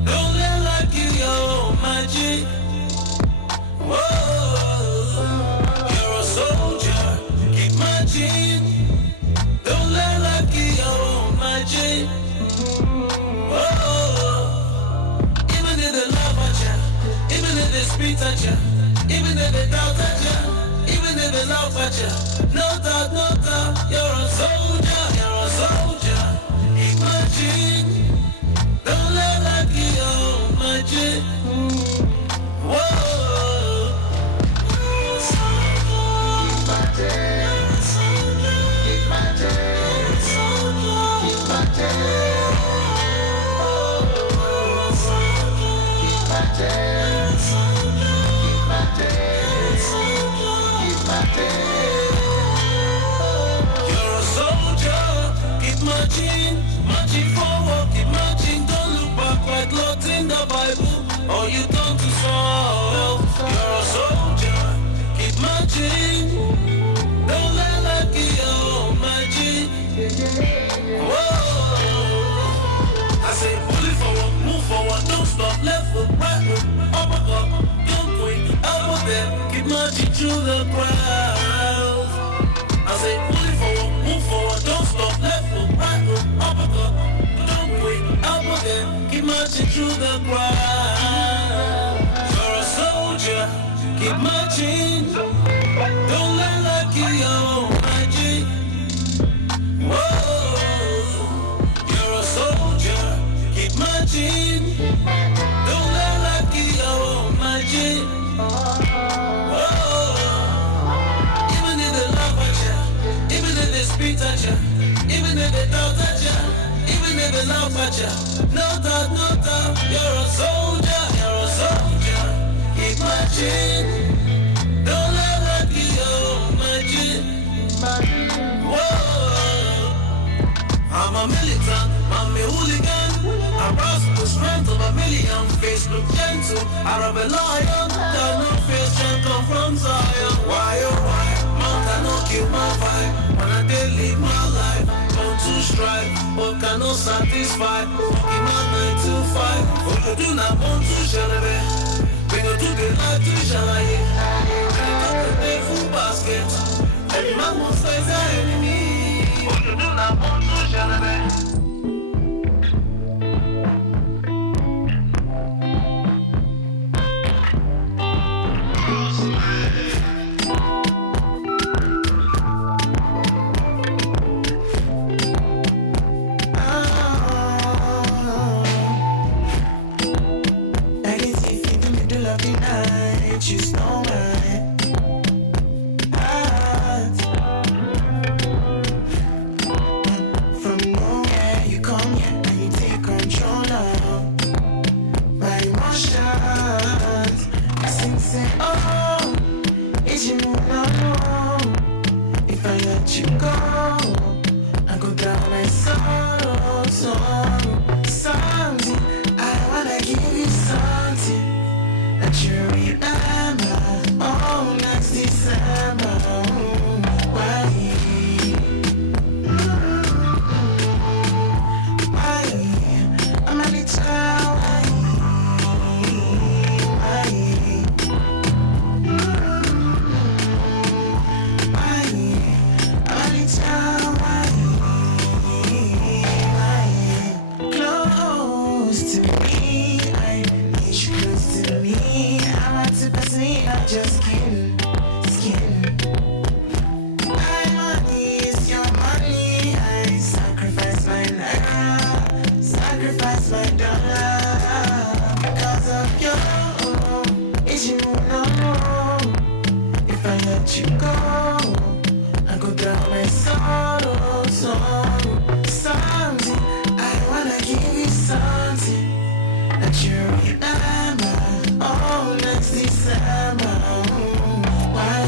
Don't let life give your magic. Whoa, you're a soldier, keep marching. Don't let life give your magic. Whoa, even if they laugh at you. Even if they spit at you, even if they doubt at you, even if they laugh at you, no doubt, you're a soldier, keep marching, don't let life get your magic, whoa, keep You're a soldier, keep marching, marching forward, keep marching, don't look back like Lot in the Bible, or you turn to Saul. You're a soldier, keep marching, don't let life get your magic. Whoa, I say pull it forward, move forward, don't stop, left foot, right foot, up, don't quit, elbow there, keep marching through the crowd. I say pull it forward, move forward, don't stop, left foot, right foot, up, don't quit, elbow there, keep marching through the crowd. You're a soldier, keep marching. soldier. No doubt, you're a soldier. Keep marching. Don't let that be your marching. Whoa. I'm a militant, I'm a hooligan. I rouse the strength of a million. Face look gentle, out of a lion. That no face can come from Zion. Why, oh why? Man cannot kill my vibe. When I did live my life, don't to strive, but cannot satisfy. Give my 9 to 5. What you do not want to share it. Bring it to the light to shine. Bring it to the day full basket. Every man wants to face their enemy. What you do not want to share it. You know my heart. From nowhere you come here and you take control of my emotions. I sing say, oh, it's you know. If I let you go, I go down my sorrow. Something, I wanna give you something that you remember, oh, next December. Why? I'm a little why? I'm a little why? Close to me, I need you close to me. I'm just kidding, my money is your money. I sacrifice my naira, sacrifice my dollar because of you. It's you know. If I let you go, I go down my sorrow. Something, I wanna give you something that you remember. Oh, next December. Why?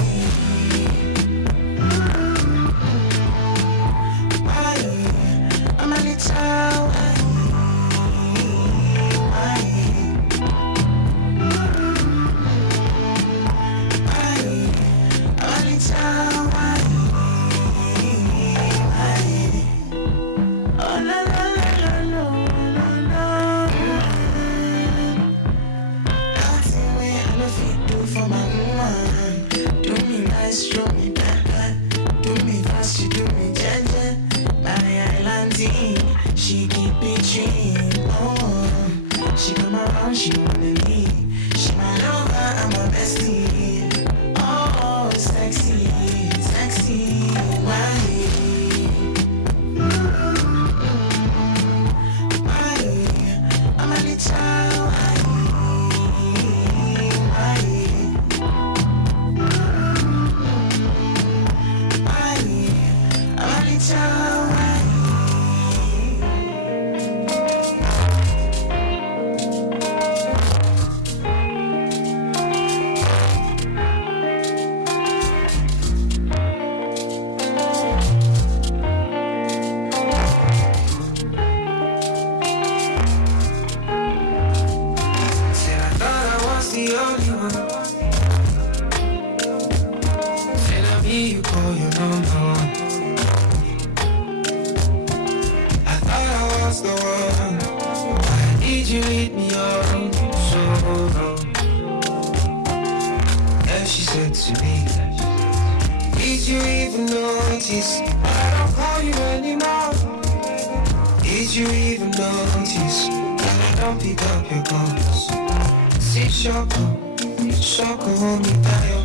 I'm a little why? I'm a little why? Oh, la la la la la la. Nothing way I no fit do for my woman. Do me nice, show me bad. Do me fast, she do me gentle. My islanding, she keep it dream. Oh, she come around, she wanna leave. She my lover, I'm a bestie. Oh, sexy. Why? I'm a little why? I'm a little why? Said I thought I was the only one. Said I be you call your number. I thought I was the one. Why did you lead me on so long? And she said to me, did you even notice I don't call you anymore? Did you even notice that I don't pick up your calls? See, Shoko hold me down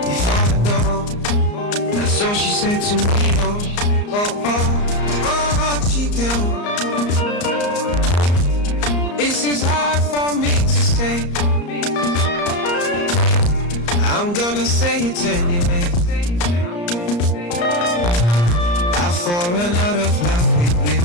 before I go. That's all she said to me. Oh, she do. This is hard for me to say. I'm gonna say it anyway. I've fallen out of love with you.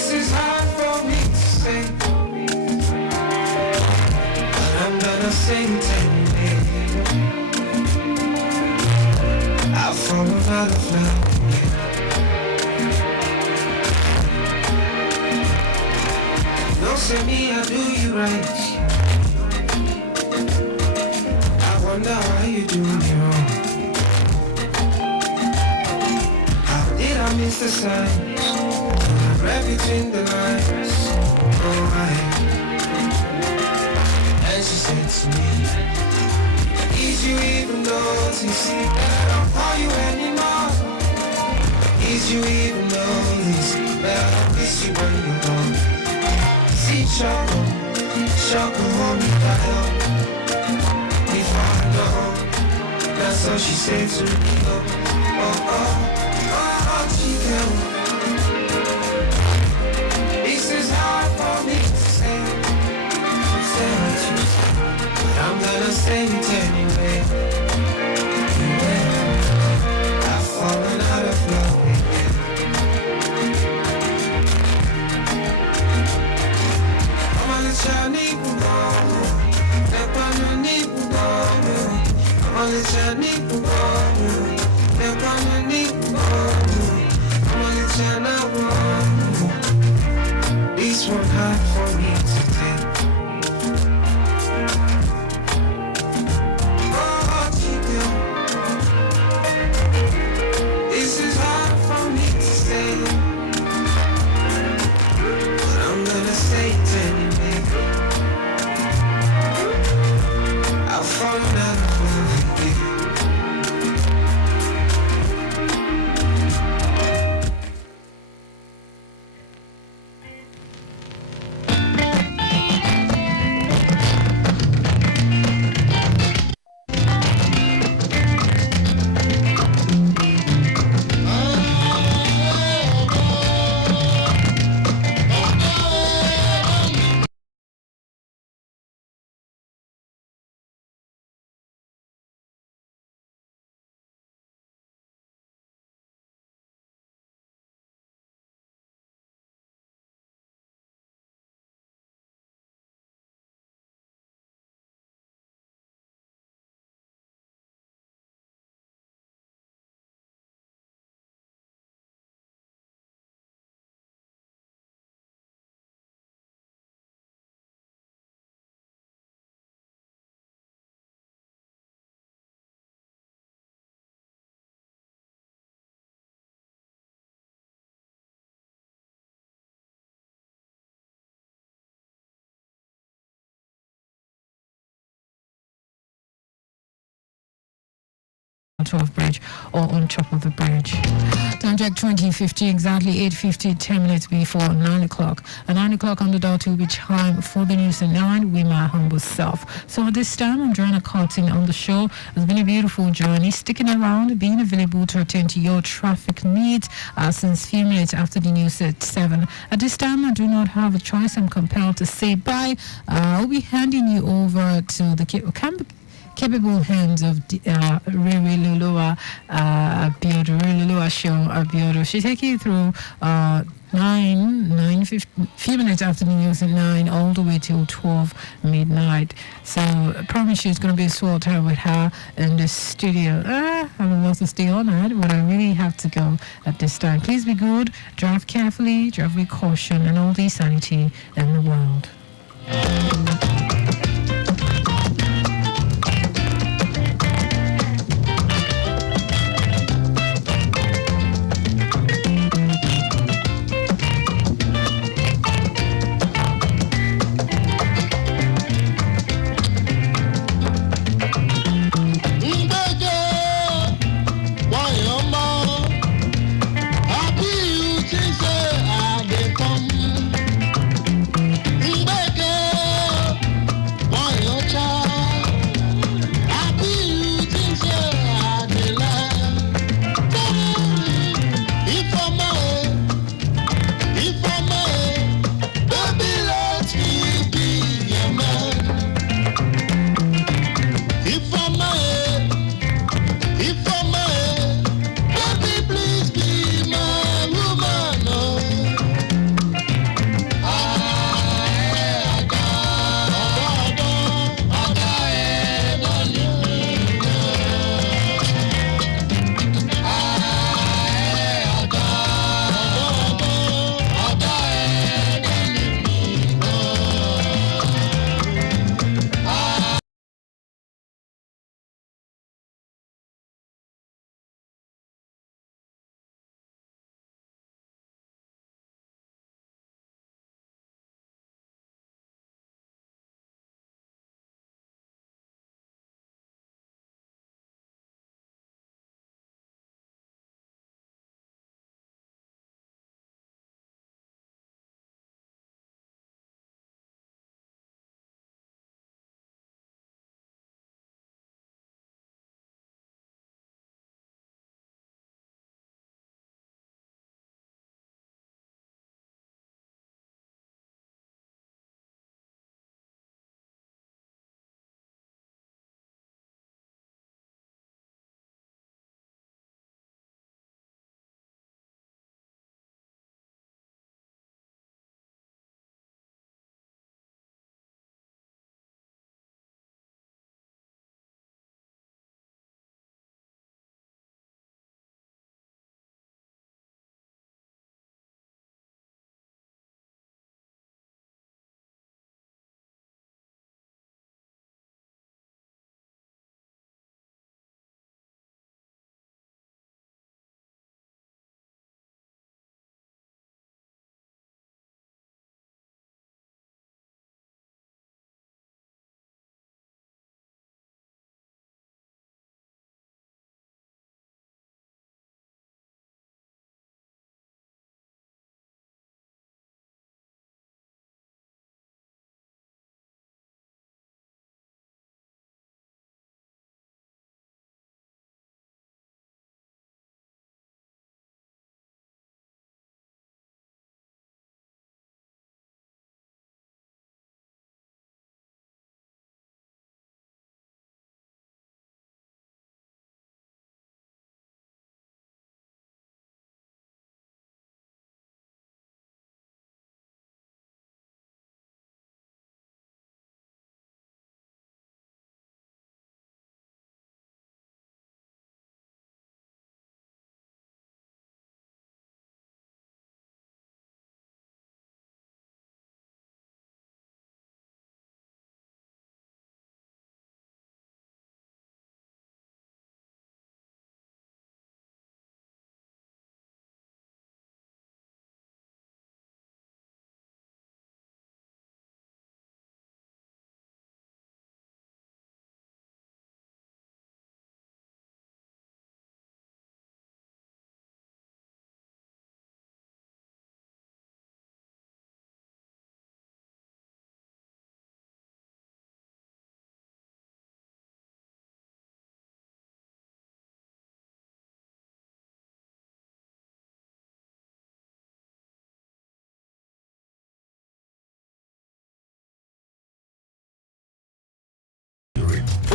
This is hard for me to say, but I'm gonna say it anyway. I've fallen out of love. Don't say me, I do you right. I wonder why you do me wrong. How did I miss the signs? I read between the lines. Oh, why? And she said to me, did you even notice that I don't call you anymore? Did you even notice that I miss you when you're gone? See, Choco, hold me down. Before I know, that's all she said to me. Oh, chica. This is hard for me to say. Say what you say, but I'm gonna say it anyway. I've fallen out of love with you. I'm on the journey, this one hard for me to take. Oh, chica, this is hard for me to say, but I'm gonna say it anyway. I've fallen out of love with you. Of bridge or on top of the bridge. Time check 2050, exactly 8:50, 10 minutes before 9 o'clock. At 9 o'clock on the dot will be time for the news at 9 with my humble self. So at this time, I'm Joanna Carlton on the show. It's been a beautiful journey, sticking around, being available to attend to your traffic needs since few minutes after the news at 7. At this time, I do not have a choice. I'm compelled to say bye. I'll be handing you over to the capable hands of Riri Lulua Abiodo. Riri Lulua show Abiodo. She'll take you through 9:50, few minutes after the news at 9, all the way till 12 midnight. So I promise you it's going to be a swell time with her in the studio. I would love to stay on it, but I really have to go at this time. Please be good, drive carefully, drive with caution, and all the sanity in the world. Happy you think say I dey come.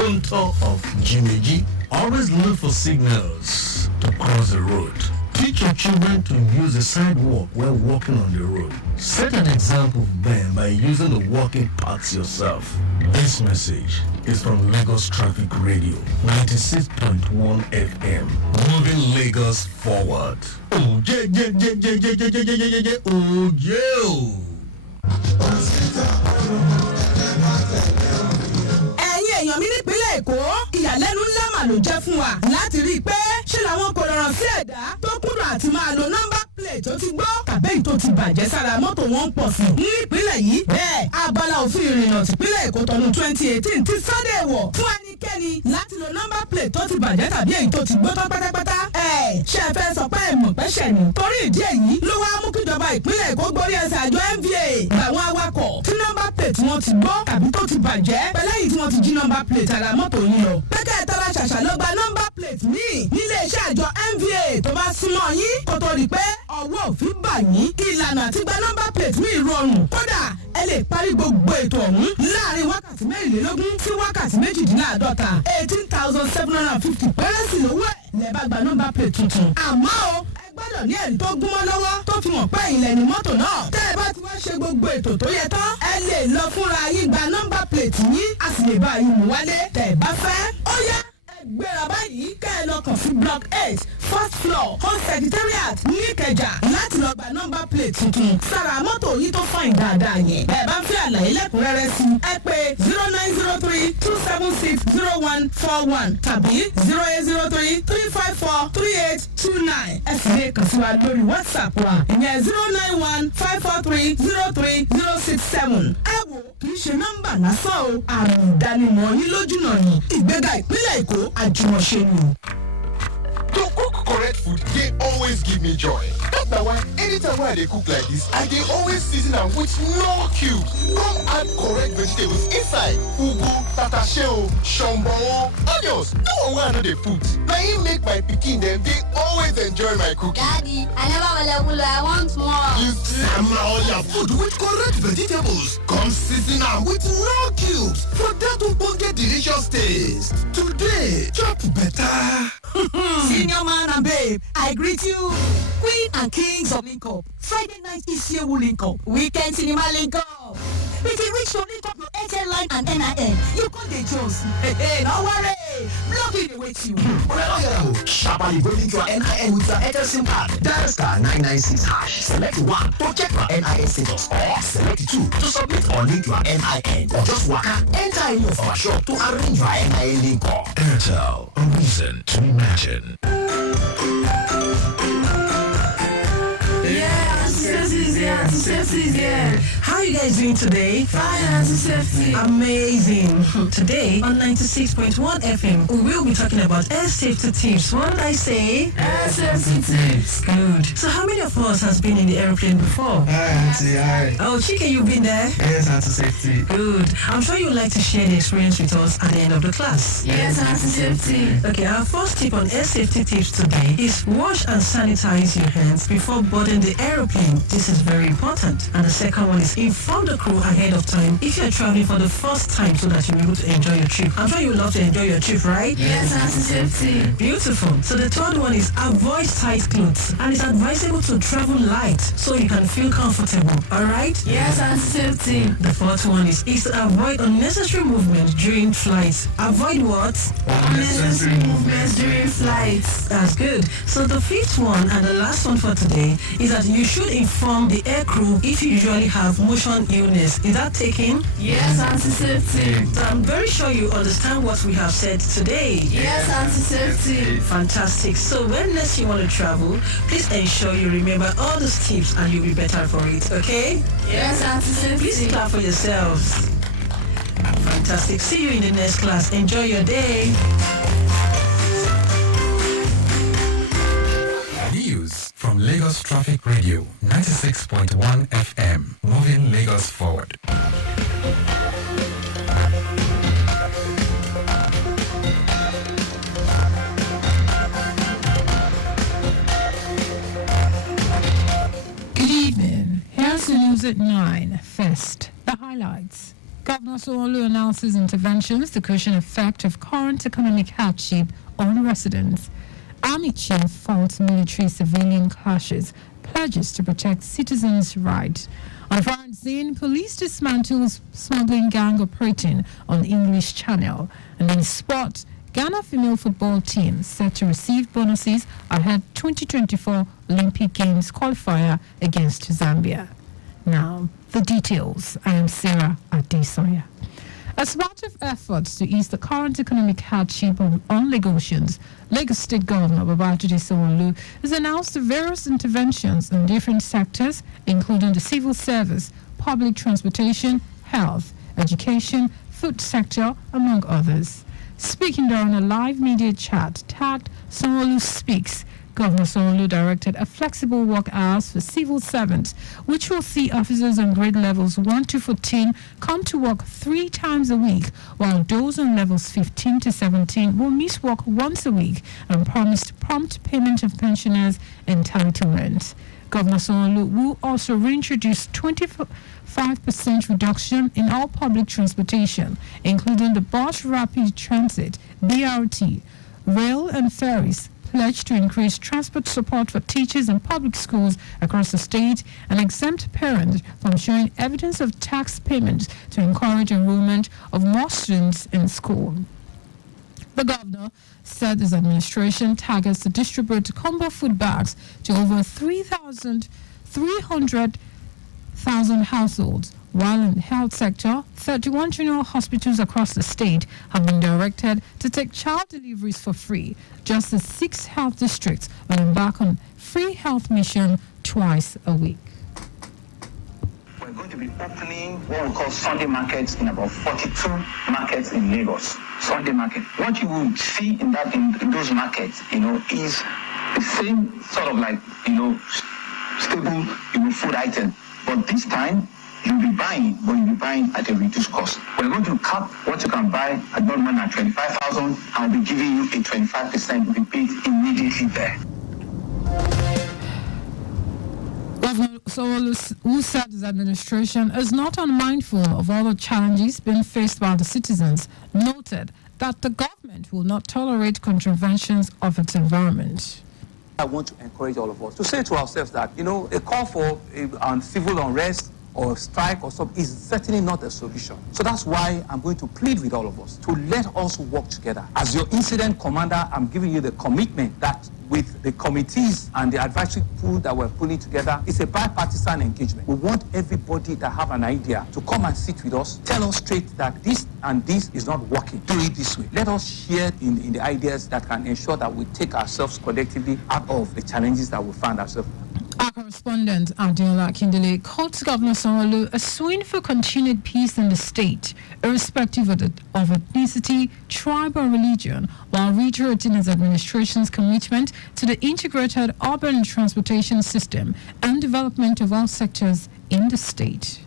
Hunter of Jimeji. Always look for signals to cross the road. Teach your children to use the sidewalk while walking on the road. Set an example for them by using the walking paths yourself. This message is from Lagos Traffic Radio, 96.1 FM. Moving Lagos forward. Oh, yeah. Oh, yeah. Èèyàn mi nípínlẹ̀ Èkó ìyàlẹ́nu ńlá mà ló jẹ́ fún wa láti rí i pé ṣé làwọn kò rọrùn sí ẹ̀dá tó kúndùn àti máa lo nọ́mbà plate tó ti gbọ́ tàbí èyí tó ti bàjẹ́ sára mọ́tò wọn ń pọ̀ sí ní ìpínlẹ̀ yìí bẹ́ẹ̀ abala òfin ìrìnnà tìpínlẹ̀ Èkó tọdún 2018 ti sọ́dẹ̀ wọ̀ fún ẹnikẹ́ni láti lo nọ́mbà plate tó ti bàjẹ́ tàbí èyí tó ti gbọ́ tán pátápátá ṣé ẹ fẹ́ sọ pé ẹ̀mọ̀ pẹ́ṣẹ̀ ni torí ìdí èyí ló wá mú kíjọba ìpínlẹ̀ Èkó gborí ẹsẹ̀ àjọ MVA làwọn awakọ̀ tí nọ́mbà plate wọn ti gbọ́ tàbí tó ti bàjẹ́ pẹ̀lẹ́yìn tí wọ́n ti jí nọ́mbà plate ara mọ́tò yín lọ. pẹ́kẹ́ tara ṣàṣà ló gba nọ́mbà plate míì nílé iṣẹ́ àjọ MVA tó bá súnmọ́ yín kó tó rí pé ọwọ́ òfin bà yín. ìlànà àti gba nọ́mbà plate míì rọrùn kódà ẹ lè parí gbogbo ètò ọ̀hún láàrin wákàtí mẹ́rìnlélógún sí wákàtí méjìdínláàdọ́ta 18,750 pẹ́rẹ́ sí lówó ẹ̀ lẹ́ bá gba nọ́mbà plate tuntun. àmọ́ o gbọ́dọ̀ ní ẹ̀rí tó gúnmọ́ lọ́wọ́ tó fi hàn pé ìlẹ̀ ní mọ́tò náà. tẹ́ ẹ bá ti wá ṣe gbogbo ètò tó yẹ tán ẹ lè lọ fúnra yín gba nọ́mbà plate yín a sì lè bá yín mú wálé tẹ́ ẹ bá fẹ́. ó yá gbéra báyìí kẹ́ ẹ lọ kàn sí block 8 first floor home secretariat níkẹjà láti lọ gba nọ́mbà plate tuntun sára mọ́tò yìí tó fàìn dáadáa yẹn. ẹ bá ń fi àlàyé lẹ́kùnrẹ́rẹ́ sí ẹ pé 0903-276-0141 tàbí 0803-354-3829. ẹ sì lè kàn sí wa lórí WhatsApp wa ìyẹn 091-543-03067. ẹ wò kì í ṣe nọ́mbà lásán o àmì ìdánimọ̀ yín lójú náà ni ìgbéga ìpínlẹ̀ Èkó àjùmọ̀ṣe ni. To cook correct food, they always give me joy. That's why anytime I dey cook like this, I dey always season am with no cubes. Come add correct vegetables inside. Ugu, tatashe, shombo, onions. No one wey I no dey put. Na im make my pikin dem dey always enjoy my cooking. Daddy, I never will I want more. You see all your food with correct vegetables. Come season am with no cubes for that ogbonge delicious taste. Today, chop better. Senior man and babe, I greet you. Queen and kings of Link Up. Friday night is here will Link Up. Weekend cinema Link Up. If you reach to link up your ATL line and NIN, you call the Jones. Hey, no worry. Blocking the way to you. Sharply go link your NIN with your ATL SIM card. Dial star 996#. Select 1 to check your NIN status or select 2 to submit or link your NIN. Or just waka enter any of our shop to arrange your NIN link up. Airtel, a reason to imagine. How are you guys doing today? Fine, amazing. Today on 96.1 FM, we will be talking about air safety tips. What did I say? Air safety tips. Good. So how many of us has been in the airplane before? Hi, Auntie. Hi. Oh, Chike, you've been there? Yes, Auntie Safety. Good. I'm sure you'd like to share the experience with us at the end of the class. Yes, Auntie Safety. Okay, our first tip on air safety tips today is wash and sanitize your hands before boarding the aeroplane. This is very important. And the second one is inform the crew ahead of time if you're traveling for the first time so that you're able to enjoy your trip. I'm sure you love to enjoy your trip, right? Yes, Auntie Safety. Beautiful. So the third one is avoid tight clothes. And it's advisable to travel light so you can feel comfortable. Alright? Yes, Auntie Safety. The fourth one is to avoid unnecessary movement during flights. Avoid what? Unnecessary movements during flights. That's good. So the fifth one and the last one for today is that you should inform the air crew if you usually have motion illness. Is that taken? Yes, Auntie Safety. So I'm very sure you understand what we have said today. Yes, Auntie Safety. Fantastic. So when next you want to travel, please ensure you remember all those tips and you'll be better for it, okay? Yes, Auntie Safety. Please clap for yourselves. Fantastic. See you in the next class. Enjoy your day. News from Lagos Traffic Radio, 96.1 FM, moving Lagos forward. Good evening. Here's the news at 9. First, the highlights. Governor Sanwo-Olu announces interventions to cushion effect of current economic hardship on residents. Army chief faults military-civilian clashes, pledges to protect citizens' rights. On foreign scene, police dismantles smuggling gang operating on English Channel. And in sport, Ghana female football team set to receive bonuses ahead 2024 Olympic Games qualifier against Zambia. Now, the details. I am Sarah Adesanya. As part of efforts to ease the current economic hardship on Lagosians, Lagos State Governor Babajide Sanwo-Olu has announced various interventions in different sectors, including the civil service, public transportation, health, education, food sector, among others. Speaking during a live media chat tagged Sanwo-Olu Speaks, Governor Sanwo-Olu directed a flexible work hours for civil servants, which will see officers on grade levels 1 to 14 come to work 3 times a week, while those on levels 15 to 17 will miss work once a week, and promised prompt payment of pensioners' entitlements. Governor Sanwo-Olu will also reintroduce 25% reduction in all public transportation, including the bus rapid transit, BRT, rail and ferries, pledge to increase transport support for teachers in public schools across the state, and exempt parents from showing evidence of tax payments to encourage enrollment of more students in school. The governor said his administration targets to distribute combo food bags to over 300,000 households, while in the health sector, 31 general hospitals across the state have been directed to take child deliveries for free. Just as 6 health districts will embark on free health mission twice a week. We're going to be opening what we call Sunday markets in about 42 markets in Lagos. Sunday market. What you will see in those markets, is the same sort of stable, food item. But this time, you'll be buying at a reduced cost. We're going to cap what you can buy at not more than 25,000, and we'll be giving you a 25% rebate immediately there. Governor Sanwo-Olu, who said his administration is not unmindful of all the challenges being faced by the citizens, noted that the government will not tolerate contraventions of its environment. I want to encourage all of us to say to ourselves that, a call for civil unrest or strike or something is certainly not a solution. So that's why I'm going to plead with all of us to let us work together. As your incident commander, I'm giving you the commitment that with the committees and the advisory pool that we're putting together, it's a bipartisan engagement. We want everybody that have an idea to come and sit with us, tell us straight that this and this is not working. Do it this way. Let us share in the ideas that can ensure that we take ourselves collectively out of the challenges that we find ourselves. Our correspondent, Adiola Kindele, quotes Governor Sanwo-Olu a swing for continued peace in the state, irrespective of ethnicity, tribe, or religion, while reiterating his administration's commitment to the integrated urban transportation system and development of all sectors in the state.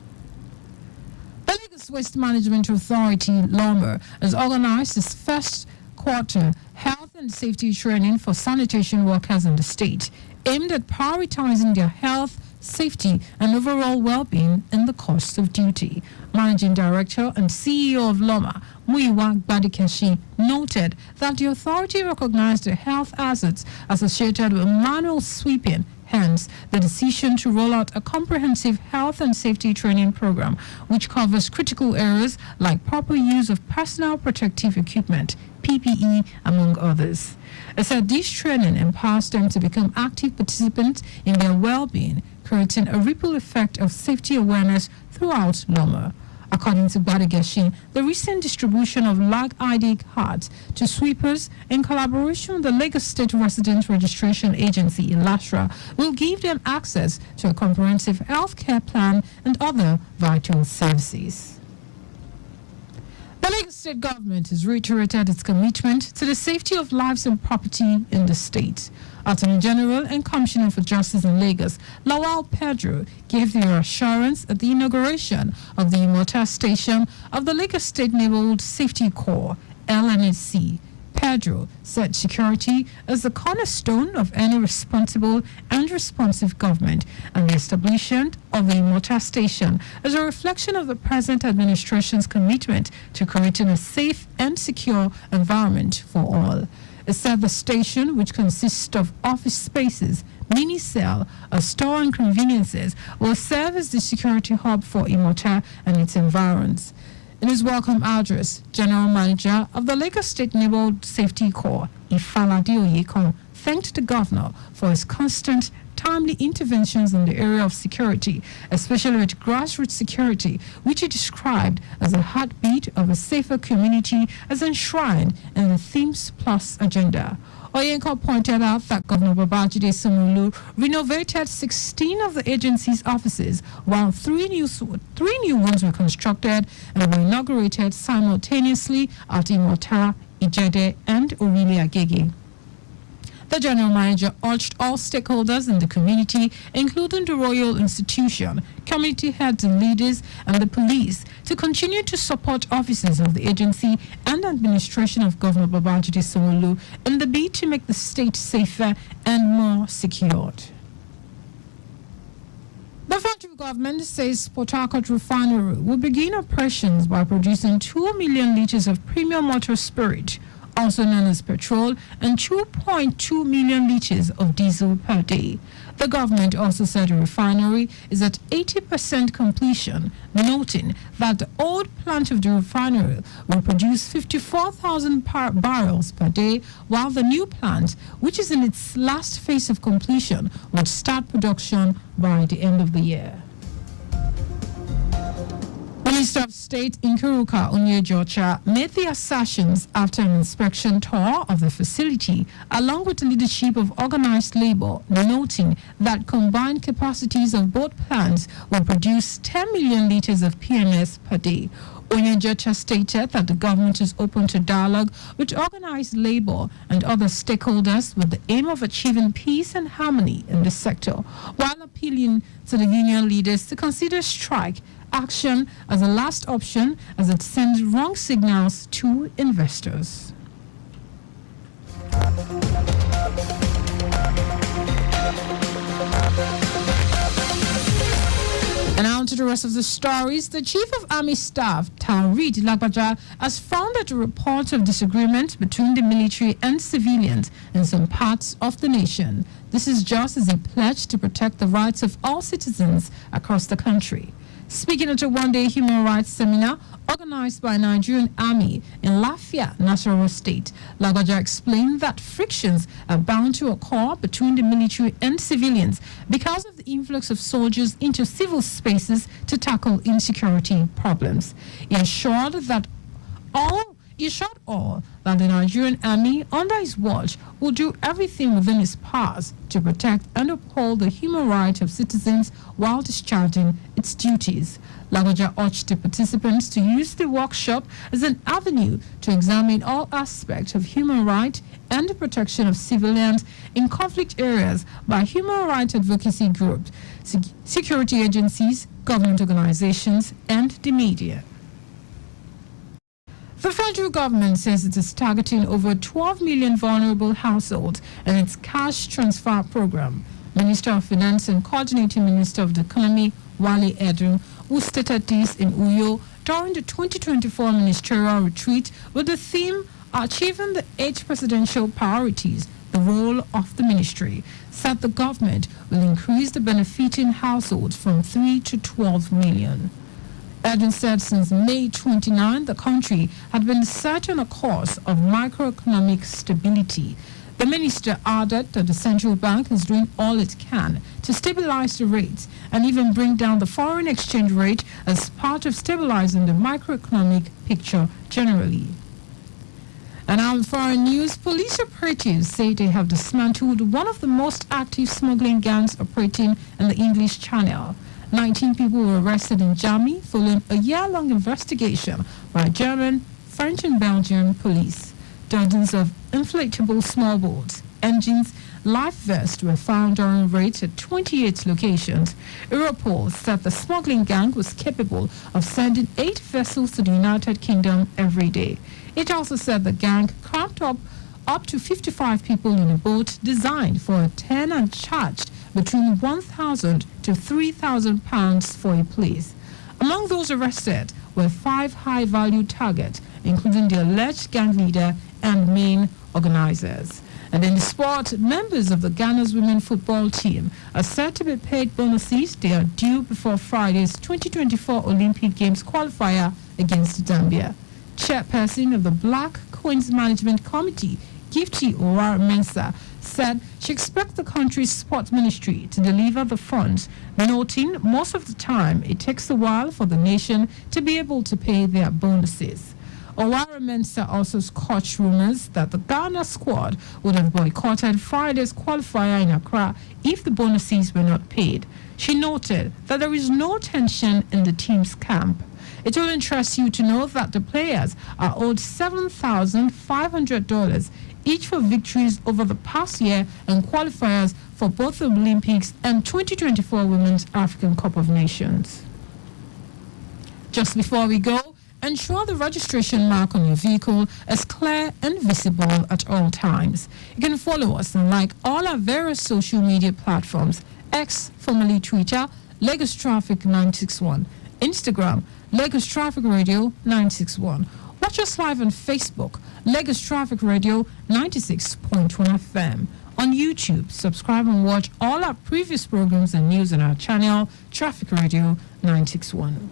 The Lagos Waste Management Authority, LOMA, has organized its first quarter health and safety training for sanitation workers in the state, aimed at prioritizing their health, safety, and overall well-being in the course of duty. Managing Director and CEO of LOMA, Muyiwa Gbadikeshi, noted that the authority recognized the health hazards associated with manual sweeping, hence the decision to roll out a comprehensive health and safety training program which covers critical areas like proper use of personal protective equipment, PPE, among others. It said this training empowers them to become active participants in their well-being, creating a ripple effect of safety awareness throughout LOMA. According to Gbadikeshi, the recent distribution of lag ID cards to sweepers in collaboration with the Lagos State Resident Registration Agency, LASRA, will give them access to a comprehensive health care plan and other vital services. The Lagos State government has reiterated its commitment to the safety of lives and property in the state. Attorney General and Commissioner for Justice in Lagos, Lawal Pedro, gave the assurance at the inauguration of the Imota Station of the Lagos State Neighborhood Safety Corps, LNSC. Pedro said security is the cornerstone of any responsible and responsive government, and the establishment of the Imota station is a reflection of the present administration's commitment to creating a safe and secure environment for all. It said the station, which consists of office spaces, mini cell, a store and conveniences, will serve as the security hub for Imota and its environs. In his welcome address, General Manager of the Lagos State Naval Safety Corps, Ifalade Oyekon, thanked the governor for his constant, timely interventions in the area of security, especially with grassroots security, which he described as a heartbeat of a safer community as enshrined in the Themes Plus agenda. Oyenko pointed out that Governor Babajide Sanwo-Olu renovated 16 of the agency's offices, while three new ones were constructed and were inaugurated simultaneously at Imota, Ijede, and Orile Agege. The general manager urged all stakeholders in the community, including the Royal Institution, community heads and leaders, and the police, to continue to support officers of the agency and administration of Governor Babajide Sanwo-Olu in the bid to make the state safer and more secured. The federal government says Port Harcourt Refinery will begin operations by producing 2 million litres of premium motor spirit, also known as petrol, and 2.2 million litres of diesel per day. The government also said the refinery is at 80% completion, noting that the old plant of the refinery will produce 54,000 barrels per day, while the new plant, which is in its last phase of completion, will start production by the end of the year. Minister of State Nkuruka Onyejocha made the assertions after an inspection tour of the facility, along with the leadership of organized labor, noting that combined capacities of both plants will produce 10 million litres of PMS per day. Onyejocha stated that the government is open to dialogue with organized labor and other stakeholders with the aim of achieving peace and harmony in the sector, while appealing to the union leaders to consider strike action as a last option, as it sends wrong signals to investors. And now to the rest of the stories. The Chief of Army Staff, Taoreed Lagbaja, has found that a report of disagreement between the military and civilians in some parts of the nation. This is just as a pledge to protect the rights of all citizens across the country. Speaking at a one-day human rights seminar organized by Nigerian Army in Lafia, Nasarawa State, Lagbaja explained that frictions are bound to occur between the military and civilians because of the influx of soldiers into civil spaces to tackle insecurity problems. He assured all that the Nigerian Army, under his watch, will do everything within its powers to protect and uphold the human rights of citizens while discharging its duties. Lagbaja urged the participants to use the workshop as an avenue to examine all aspects of human rights and the protection of civilians in conflict areas by human rights advocacy groups, security agencies, government organizations, and the media. The federal government says it is targeting over 12 million vulnerable households in its cash transfer program. Minister of Finance and Coordinating Minister of the Economy, Wale Edun, who stated this in Uyo during the 2024 ministerial retreat with the theme Achieving the 8 Presidential Priorities, the Role of the Ministry, said the government will increase the benefiting households from 3 to 12 million. Edun said since May 29, the country had been set on a course of microeconomic stability. The minister added that the central bank is doing all it can to stabilize the rates and even bring down the foreign exchange rate as part of stabilizing the macroeconomic picture generally. And now in foreign news, police operatives say they have dismantled one of the most active smuggling gangs operating in the English Channel. 19 people were arrested in Germany following a year-long investigation by German, French and Belgian police. Dozens of inflatable small boats, engines, life vests were found during raids at 28 locations. Europol said the smuggling gang was capable of sending 8 vessels to the United Kingdom every day. It also said the gang cramped up to 55 people in a boat designed for a 10 and charged between £1,000 to £3,000 for a place. Among those arrested were 5 high-value targets, including the alleged gang leader and main organizers. And in the sport, members of the Ghana's women football team are said to be paid bonuses they are due before Friday's 2024 Olympic Games qualifier against Zambia. Chairperson of the Black Queens Management Committee, Gifty Owar Mensah, said she expects the country's sports ministry to deliver the funds, noting most of the time it takes a while for the nation to be able to pay their bonuses. Owara Mensah also scorched rumors that the Ghana squad would have boycotted Friday's qualifier in Accra if the bonuses were not paid. She noted that there is no tension in the team's camp. It will interest you to know that the players are owed $7,500 each for victories over the past year and qualifiers for both the Olympics and 2024 Women's African Cup of Nations. Just before we go, ensure the registration mark on your vehicle is clear and visible at all times. You can follow us and like all our various social media platforms: X, formerly Twitter, Lagos Traffic 961, Instagram, Lagos Traffic Radio 961. Watch us live on Facebook, Lagos Traffic Radio 96.1 FM. On YouTube, subscribe and watch all our previous programs and news on our channel, Traffic Radio 961.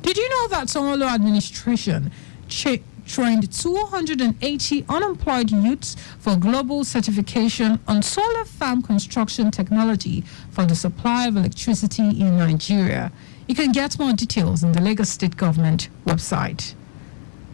Did you know that Songolo administration trained 280 unemployed youths for global certification on solar farm construction technology for the supply of electricity in Nigeria? You can get more details on the Lagos State Government website.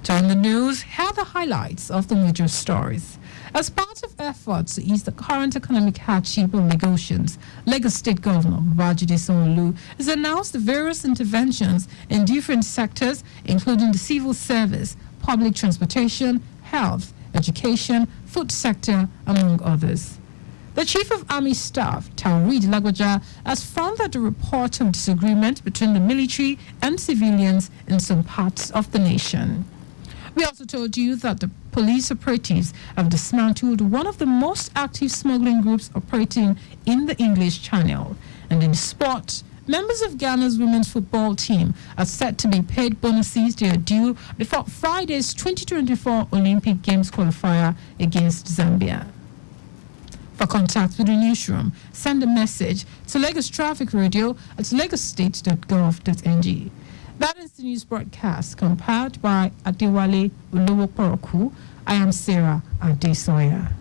On the news, here are the highlights of the major stories. As part of efforts to ease the current economic hardship of Lagosians, Lagos State Governor Babajide Sanwo-Olu has announced various interventions in different sectors, including the civil service, public transportation, health, education, food sector, among others. The Chief of Army Staff, Taoreed Lagbaja, has found that the report of disagreement between the military and civilians in some parts of the nation. We also told you that the police operatives have dismantled one of the most active smuggling groups operating in the English Channel. And in sport, members of Ghana's women's football team are set to be paid bonuses they are due before Friday's 2024 Olympic Games qualifier against Zambia. For contact with the newsroom, send a message to Lagos Traffic Radio at lagosstate.gov.ng. That is the news broadcast compiled by Adewale Olowokoroku. I am Sarah Adesanya.